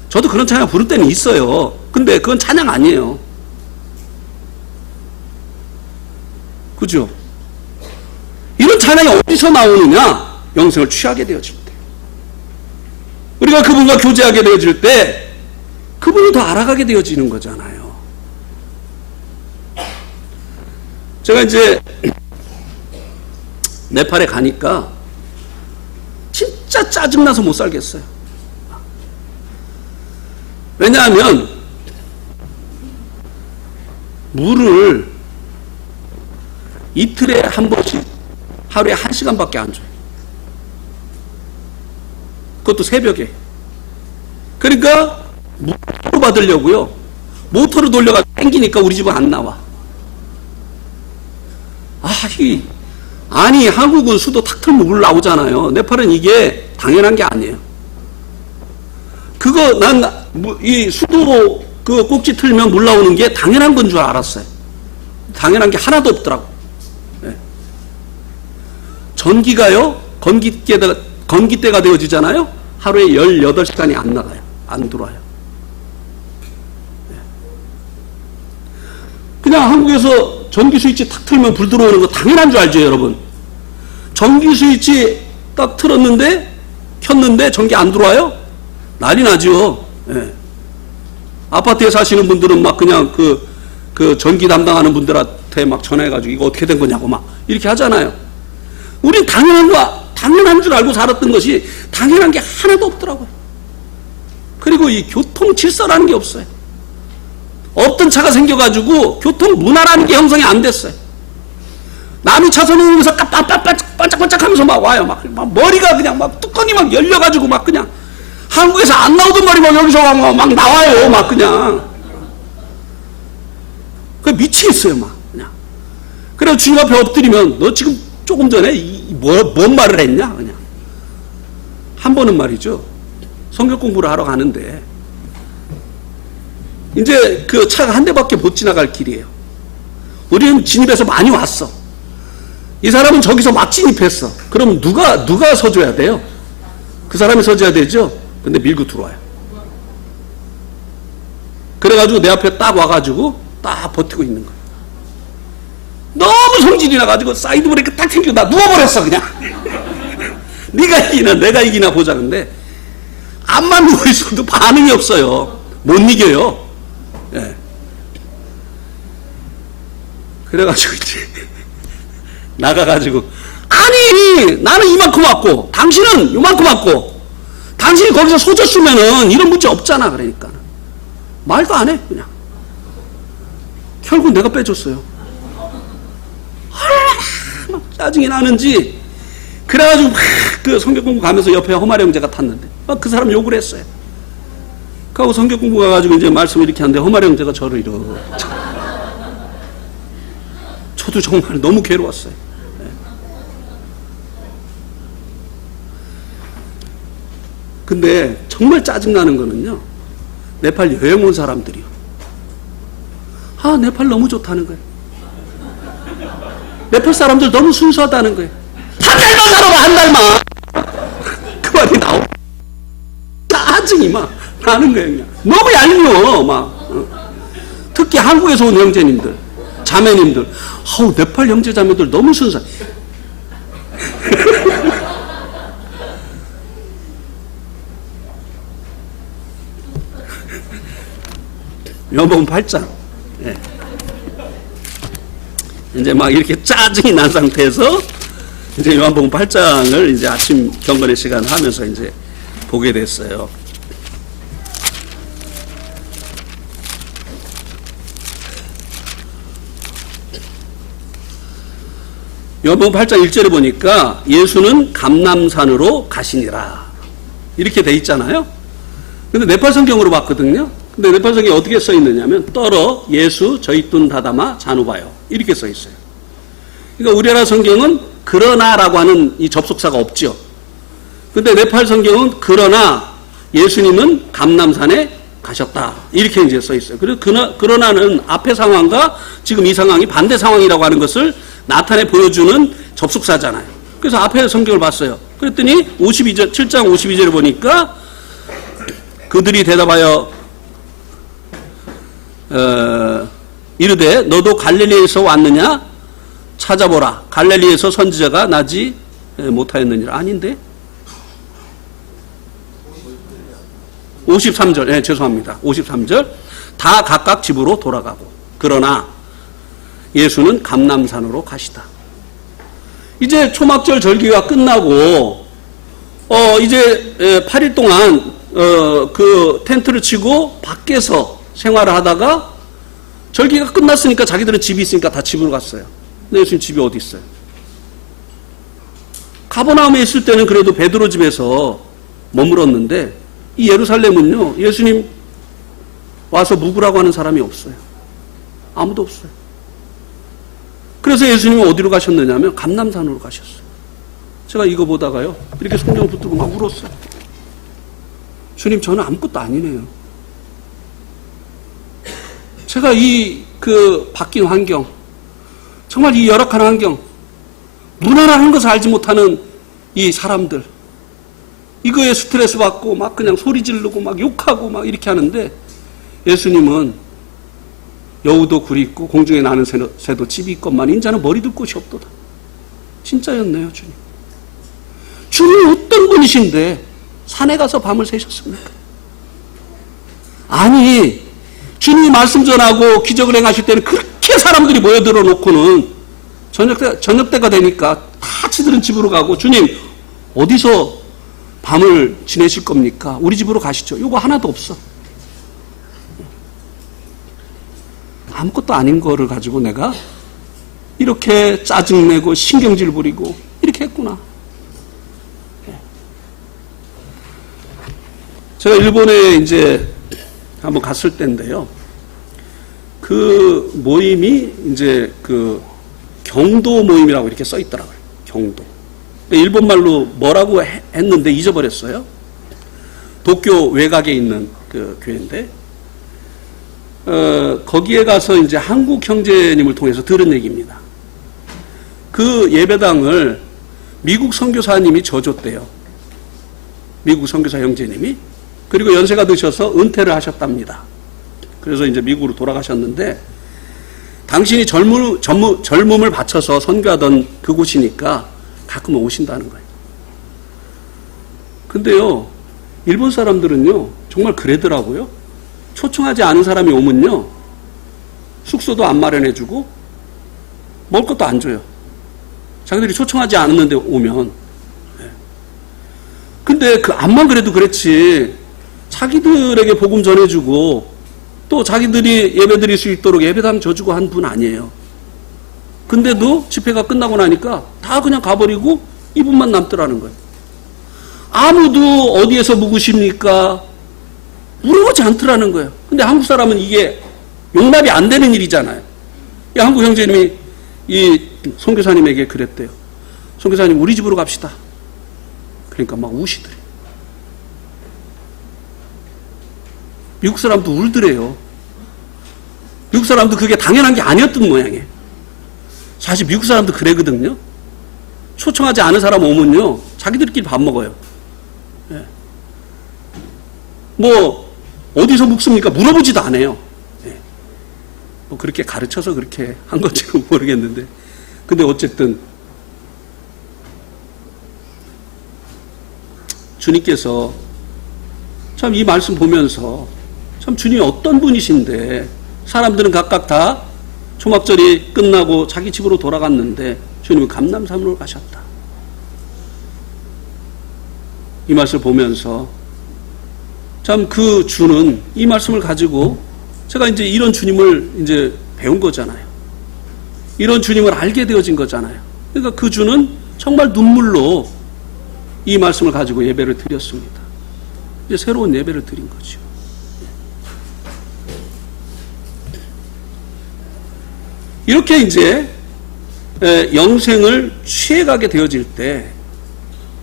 저도 그런 찬양 부를 때는 있어요. 근데 그건 찬양 아니에요. 그죠? 이런 찬양이 어디서 나오느냐? 영생을 취하게 되어질 때. 우리가 그분과 교제하게 되어질 때 그분을 더 알아가게 되어지는 거잖아요. 제가 이제 네팔에 가니까 진짜 짜증나서 못 살겠어요. 왜냐하면 물을 이틀에 한 번씩 하루에 1시간밖에 안 줘요. 그것도 새벽에. 그러니까 모터로 받으려고요. 모터로 돌려가지고 땡기니까 우리 집은 안 나와. 아니 한국은 수도 탁 틀면 물 나오잖아요. 네팔은 이게 당연한 게 아니에요. 그거 이 수도 그 꼭지 틀면 물 나오는 게 당연한 건 줄 알았어요. 당연한 게 하나도 없더라고. 네. 전기가요, 건기때가 되어지잖아요. 하루에 18시간이 안 나가요. 안 들어와요. 네. 그냥 한국에서 전기 스위치 탁 틀면 불 들어오는 거 당연한 줄 알죠, 여러분? 전기 스위치 딱 틀었는데, 켰는데 전기 안 들어와요? 난리 나죠. 네. 아파트에 사시는 분들은 막 그냥 그 전기 담당하는 분들한테 막 전화해가지고 이거 어떻게 된 거냐고 막 이렇게 하잖아요. 우린 당연한 줄 알고 살았던 것이 당연한 게 하나도 없더라고요. 그리고 이 교통 질서라는 게 없어요. 없던 차가 생겨가지고 교통 문화라는 게 형성이 안 됐어요. 남이 차선에 오면서 반짝반짝 하면서 막 와요. 막 머리가 그냥 막 뚜껑이 막 열려가지고 막 그냥 한국에서 안 나오던 말이 막 여기서 막 나와요. 막 그냥. 미치겠어요. 막 그냥. 그래서 주님 앞에 엎드리면 너 지금 조금 전에 뭔 말을 했냐? 그냥. 한 번은 말이죠. 성경 공부를 하러 가는데 이제 그 차가 한 대밖에 못 지나갈 길이에요. 우리는 진입해서 많이 왔어. 이 사람은 저기서 막 진입했어. 그럼 누가 서줘야 돼요? 그 사람이 서줘야 되죠? 근데 밀고 들어와요. 그래가지고 내 앞에 딱 와가지고 딱 버티고 있는 거예요. 너무 성질이 나가지고 사이드 브레이크 딱 튕기고 나 누워버렸어 그냥. 네가 이기나 내가 이기나 보자. 근데 암만 누워있어도 반응이 없어요. 못 이겨요. 예. 그래가지고 이제 나가가지고 아니 나는 이만큼 왔고 당신은 이만큼 왔고 당신이 거기서 소졌으면은 이런 문제 없잖아. 그러니까 말도 안 해 그냥. 결국 내가 빼줬어요. 막 짜증이 나는지 그래가지고 막 그 성경 공부 가면서 옆에 허마리 형제가 탔는데 막 그 사람 욕을 했어요. 그하고 성경 공부 가가지고 이제 말씀을 이렇게 하는데 허마리 형제가 저를 이렇게 저도 정말 너무 괴로웠어요. 근데 정말 짜증나는 거는요, 네팔 여행 온 사람들이요. 아, 네팔 너무 좋다는 거예요. 네팔 사람들 너무 순수하다는 거예요. 한 달만 살아봐, 한 달만. 그 말이 나오고 짜증이 막 나는 거예요. 그냥. 너무 얄미워 막. 특히 한국에서 온 형제님들, 자매님들, 아우, 네팔 형제 자매들 너무 순수해. 요번 8장. 예. 이제 막 이렇게 짜증이 난 상태에서 이제 요한복음 8장을 이제 아침 경건의 시간 하면서 이제 보게 됐어요. 요한복음 8장 1절에 보니까 예수는 감람산으로 가시니라 이렇게 돼 있잖아요. 근데 네팔 성경으로 봤거든요. 근데 네팔 성경에 어떻게 써 있느냐면 떨어 예수 저희툰 다다마 자누바요 이렇게 써 있어요. 그러니까 우리나라 성경은 그러나라고 하는 이 접속사가 없죠. 근데 네팔 성경은 그러나 예수님은 감람산에 가셨다 이렇게 이제 써 있어요. 그래서 그러나는 앞의 상황과 지금 이 상황이 반대 상황이라고 하는 것을 나타내 보여주는 접속사잖아요. 그래서 앞에 성경을 봤어요. 그랬더니 52절 7장 52절에 보니까 그들이 대답하여 이르되 너도 갈릴리에서 왔느냐 찾아보라. 갈릴리에서 선지자가 나지 못하였느니라. 아닌데 53절 네, 죄송합니다. 53절 다 각각 집으로 돌아가고 그러나 예수는 감람산으로 가시다. 이제 초막절 절기가 끝나고 이제 8일 동안 그 텐트를 치고 밖에서 생활을 하다가 절기가 끝났으니까 자기들은 집이 있으니까 다 집으로 갔어요. 근데 예수님 집이 어디 있어요? 가버나움에 있을 때는 그래도 베드로 집에서 머물었는데 이 예루살렘은요, 예수님 와서 묵으라고 하는 사람이 없어요. 아무도 없어요. 그래서 예수님은 어디로 가셨느냐면 감람산으로 가셨어요. 제가 이거 보다가요, 이렇게 성경 붙들고 막 울었어요. 주님, 저는 아무것도 아니네요. 제가 이 바뀐 환경, 정말 이 열악한 환경, 문화라는 것을 알지 못하는 이 사람들, 이거에 스트레스 받고 막 그냥 소리 지르고 막 욕하고 막 이렇게 하는데 예수님은 여우도 굴이 있고 공중에 나는 새도 집이 있건만 인자는 머리 둘 곳이 없도다. 진짜였네요, 주님. 주님 어떤 분이신데 산에 가서 밤을 새셨습니까? 아니, 주님이 말씀 전하고 기적을 행하실 때는 그렇게 사람들이 모여들어 놓고는 저녁 때가 되니까 다 지들은 집으로 가고 주님 어디서 밤을 지내실 겁니까? 우리 집으로 가시죠. 요거 하나도 없어. 아무것도 아닌 거를 가지고 내가 이렇게 짜증내고 신경질 부리고 이렇게 했구나. 제가 일본에 이제 한번 갔을 때인데요. 그 모임이 이제 그 경도 모임이라고 이렇게 써 있더라고요. 경도. 일본말로 뭐라고 했는데 잊어버렸어요. 도쿄 외곽에 있는 그 교회인데, 거기에 가서 이제 한국 형제님을 통해서 들은 얘기입니다. 그 예배당을 미국 선교사님이 져줬대요. 미국 선교사 형제님이. 그리고 연세가 드셔서 은퇴를 하셨답니다. 그래서 이제 미국으로 돌아가셨는데, 당신이 젊음을 바쳐서 선교하던 그곳이니까 가끔 오신다는 거예요. 근데요, 일본 사람들은요, 정말 그러더라고요. 초청하지 않은 사람이 오면요, 숙소도 안 마련해주고, 먹을 것도 안 줘요. 자기들이 초청하지 않았는데 오면. 근데 암만 그래도 그렇지, 자기들에게 복음 전해주고, 또 자기들이 예배 드릴 수 있도록 예배당 져주고 한 분 아니에요. 근데도 집회가 끝나고 나니까 다 그냥 가버리고 이분만 남더라는 거예요. 아무도 어디에서 묵으십니까? 물어보지 않더라는 거예요. 근데 한국 사람은 이게 용납이 안 되는 일이잖아요. 이 한국 형제님이 이 선교사님에게 그랬대요. 선교사님, 우리 집으로 갑시다. 그러니까 막 우시더래. 미국 사람도 울더래요. 미국 사람도 그게 당연한 게 아니었던 모양이에요. 사실 미국 사람도 그래거든요. 초청하지 않은 사람 오면요, 자기들끼리 밥 먹어요. 예. 뭐 어디서 묵습니까? 물어보지도 않아요. 예. 뭐 그렇게 가르쳐서 그렇게 한 건지 모르겠는데, 근데 어쨌든 주님께서 참 이 말씀 보면서 참 주님이 어떤 분이신데, 사람들은 각각 다 초막절이 끝나고 자기 집으로 돌아갔는데 주님은 감람산으로 가셨다. 이 말씀을 보면서 참 그 주는 이 말씀을 가지고 제가 이제 이런 주님을 이제 배운 거잖아요. 이런 주님을 알게 되어진 거잖아요. 그러니까 그 주는 정말 눈물로 이 말씀을 가지고 예배를 드렸습니다. 이제 새로운 예배를 드린 거죠. 이렇게 이제 영생을 취해가게 되어질 때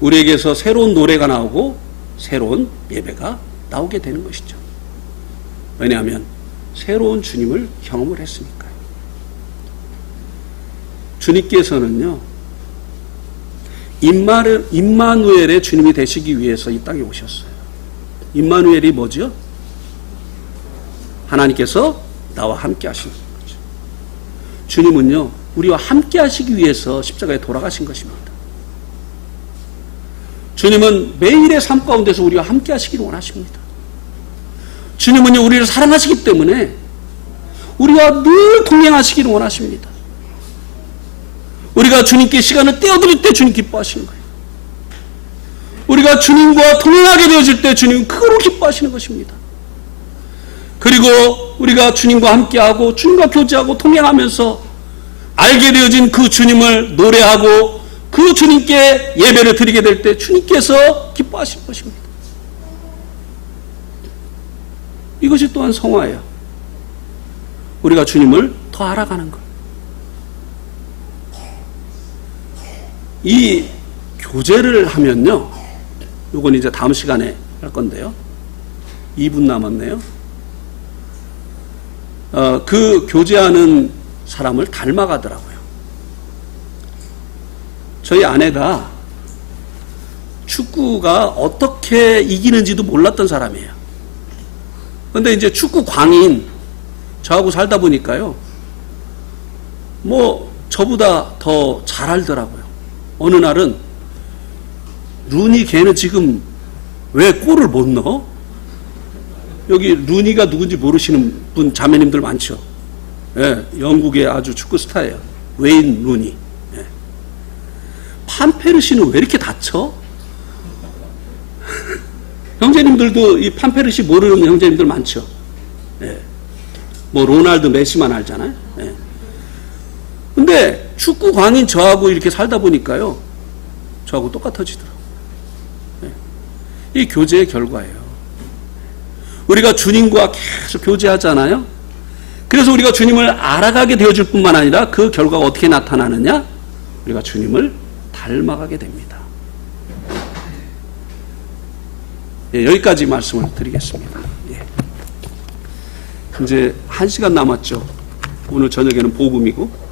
우리에게서 새로운 노래가 나오고 새로운 예배가 나오게 되는 것이죠. 왜냐하면 새로운 주님을 경험을 했으니까요. 주님께서는요, 임마누엘의 주님이 되시기 위해서 이 땅에 오셨어요. 임마누엘이 뭐죠? 하나님께서 나와 함께 하시는 거죠. 주님은요, 우리와 함께 하시기 위해서 십자가에 돌아가신 것입니다. 주님은 매일의 삶 가운데서 우리와 함께 하시기를 원하십니다. 주님은요, 우리를 사랑하시기 때문에 우리와 늘 동행하시기를 원하십니다. 우리가 주님께 시간을 떼어드릴 때 주님 기뻐하시는 거예요. 우리가 주님과 동행하게 되어질 때 주님은 그걸로 기뻐하시는 것입니다. 그리고 우리가 주님과 함께하고 주님과 교제하고 동행하면서 알게 되어진 그 주님을 노래하고 그 주님께 예배를 드리게 될 때 주님께서 기뻐하실 것입니다. 이것이 또한 성화예요. 우리가 주님을 더 알아가는 것. 이 교제를 하면요, 이건 이제 다음 시간에 할 건데요, 2분 남았네요. 그 교제하는 사람을 닮아가더라고요. 저희 아내가 축구가 어떻게 이기는지도 몰랐던 사람이에요. 근데 이제 축구 광인 저하고 살다 보니까요, 뭐 저보다 더 잘 알더라고요. 어느 날은 루니 걔는 지금 왜 골을 못 넣어? 여기 루니가 누군지 모르시는 분 자매님들 많죠. 예, 영국의 아주 축구 스타예요. 웨인 루니. 예. 판페르시는 왜 이렇게 다쳐? 형제님들도 이 판페르시 모르는 형제님들 많죠. 예. 뭐 로날드, 메시만 알잖아요. 예. 근데 축구 광인 저하고 이렇게 살다 보니까요, 저하고 똑같아지더라고요. 예. 이 교제의 결과예요. 우리가 주님과 계속 교제하잖아요. 그래서 우리가 주님을 알아가게 되어줄 뿐만 아니라 그 결과가 어떻게 나타나느냐? 우리가 주님을 닮아가게 됩니다. 예, 여기까지 말씀을 드리겠습니다. 예. 이제 1시간 남았죠. 오늘 저녁에는 복음이고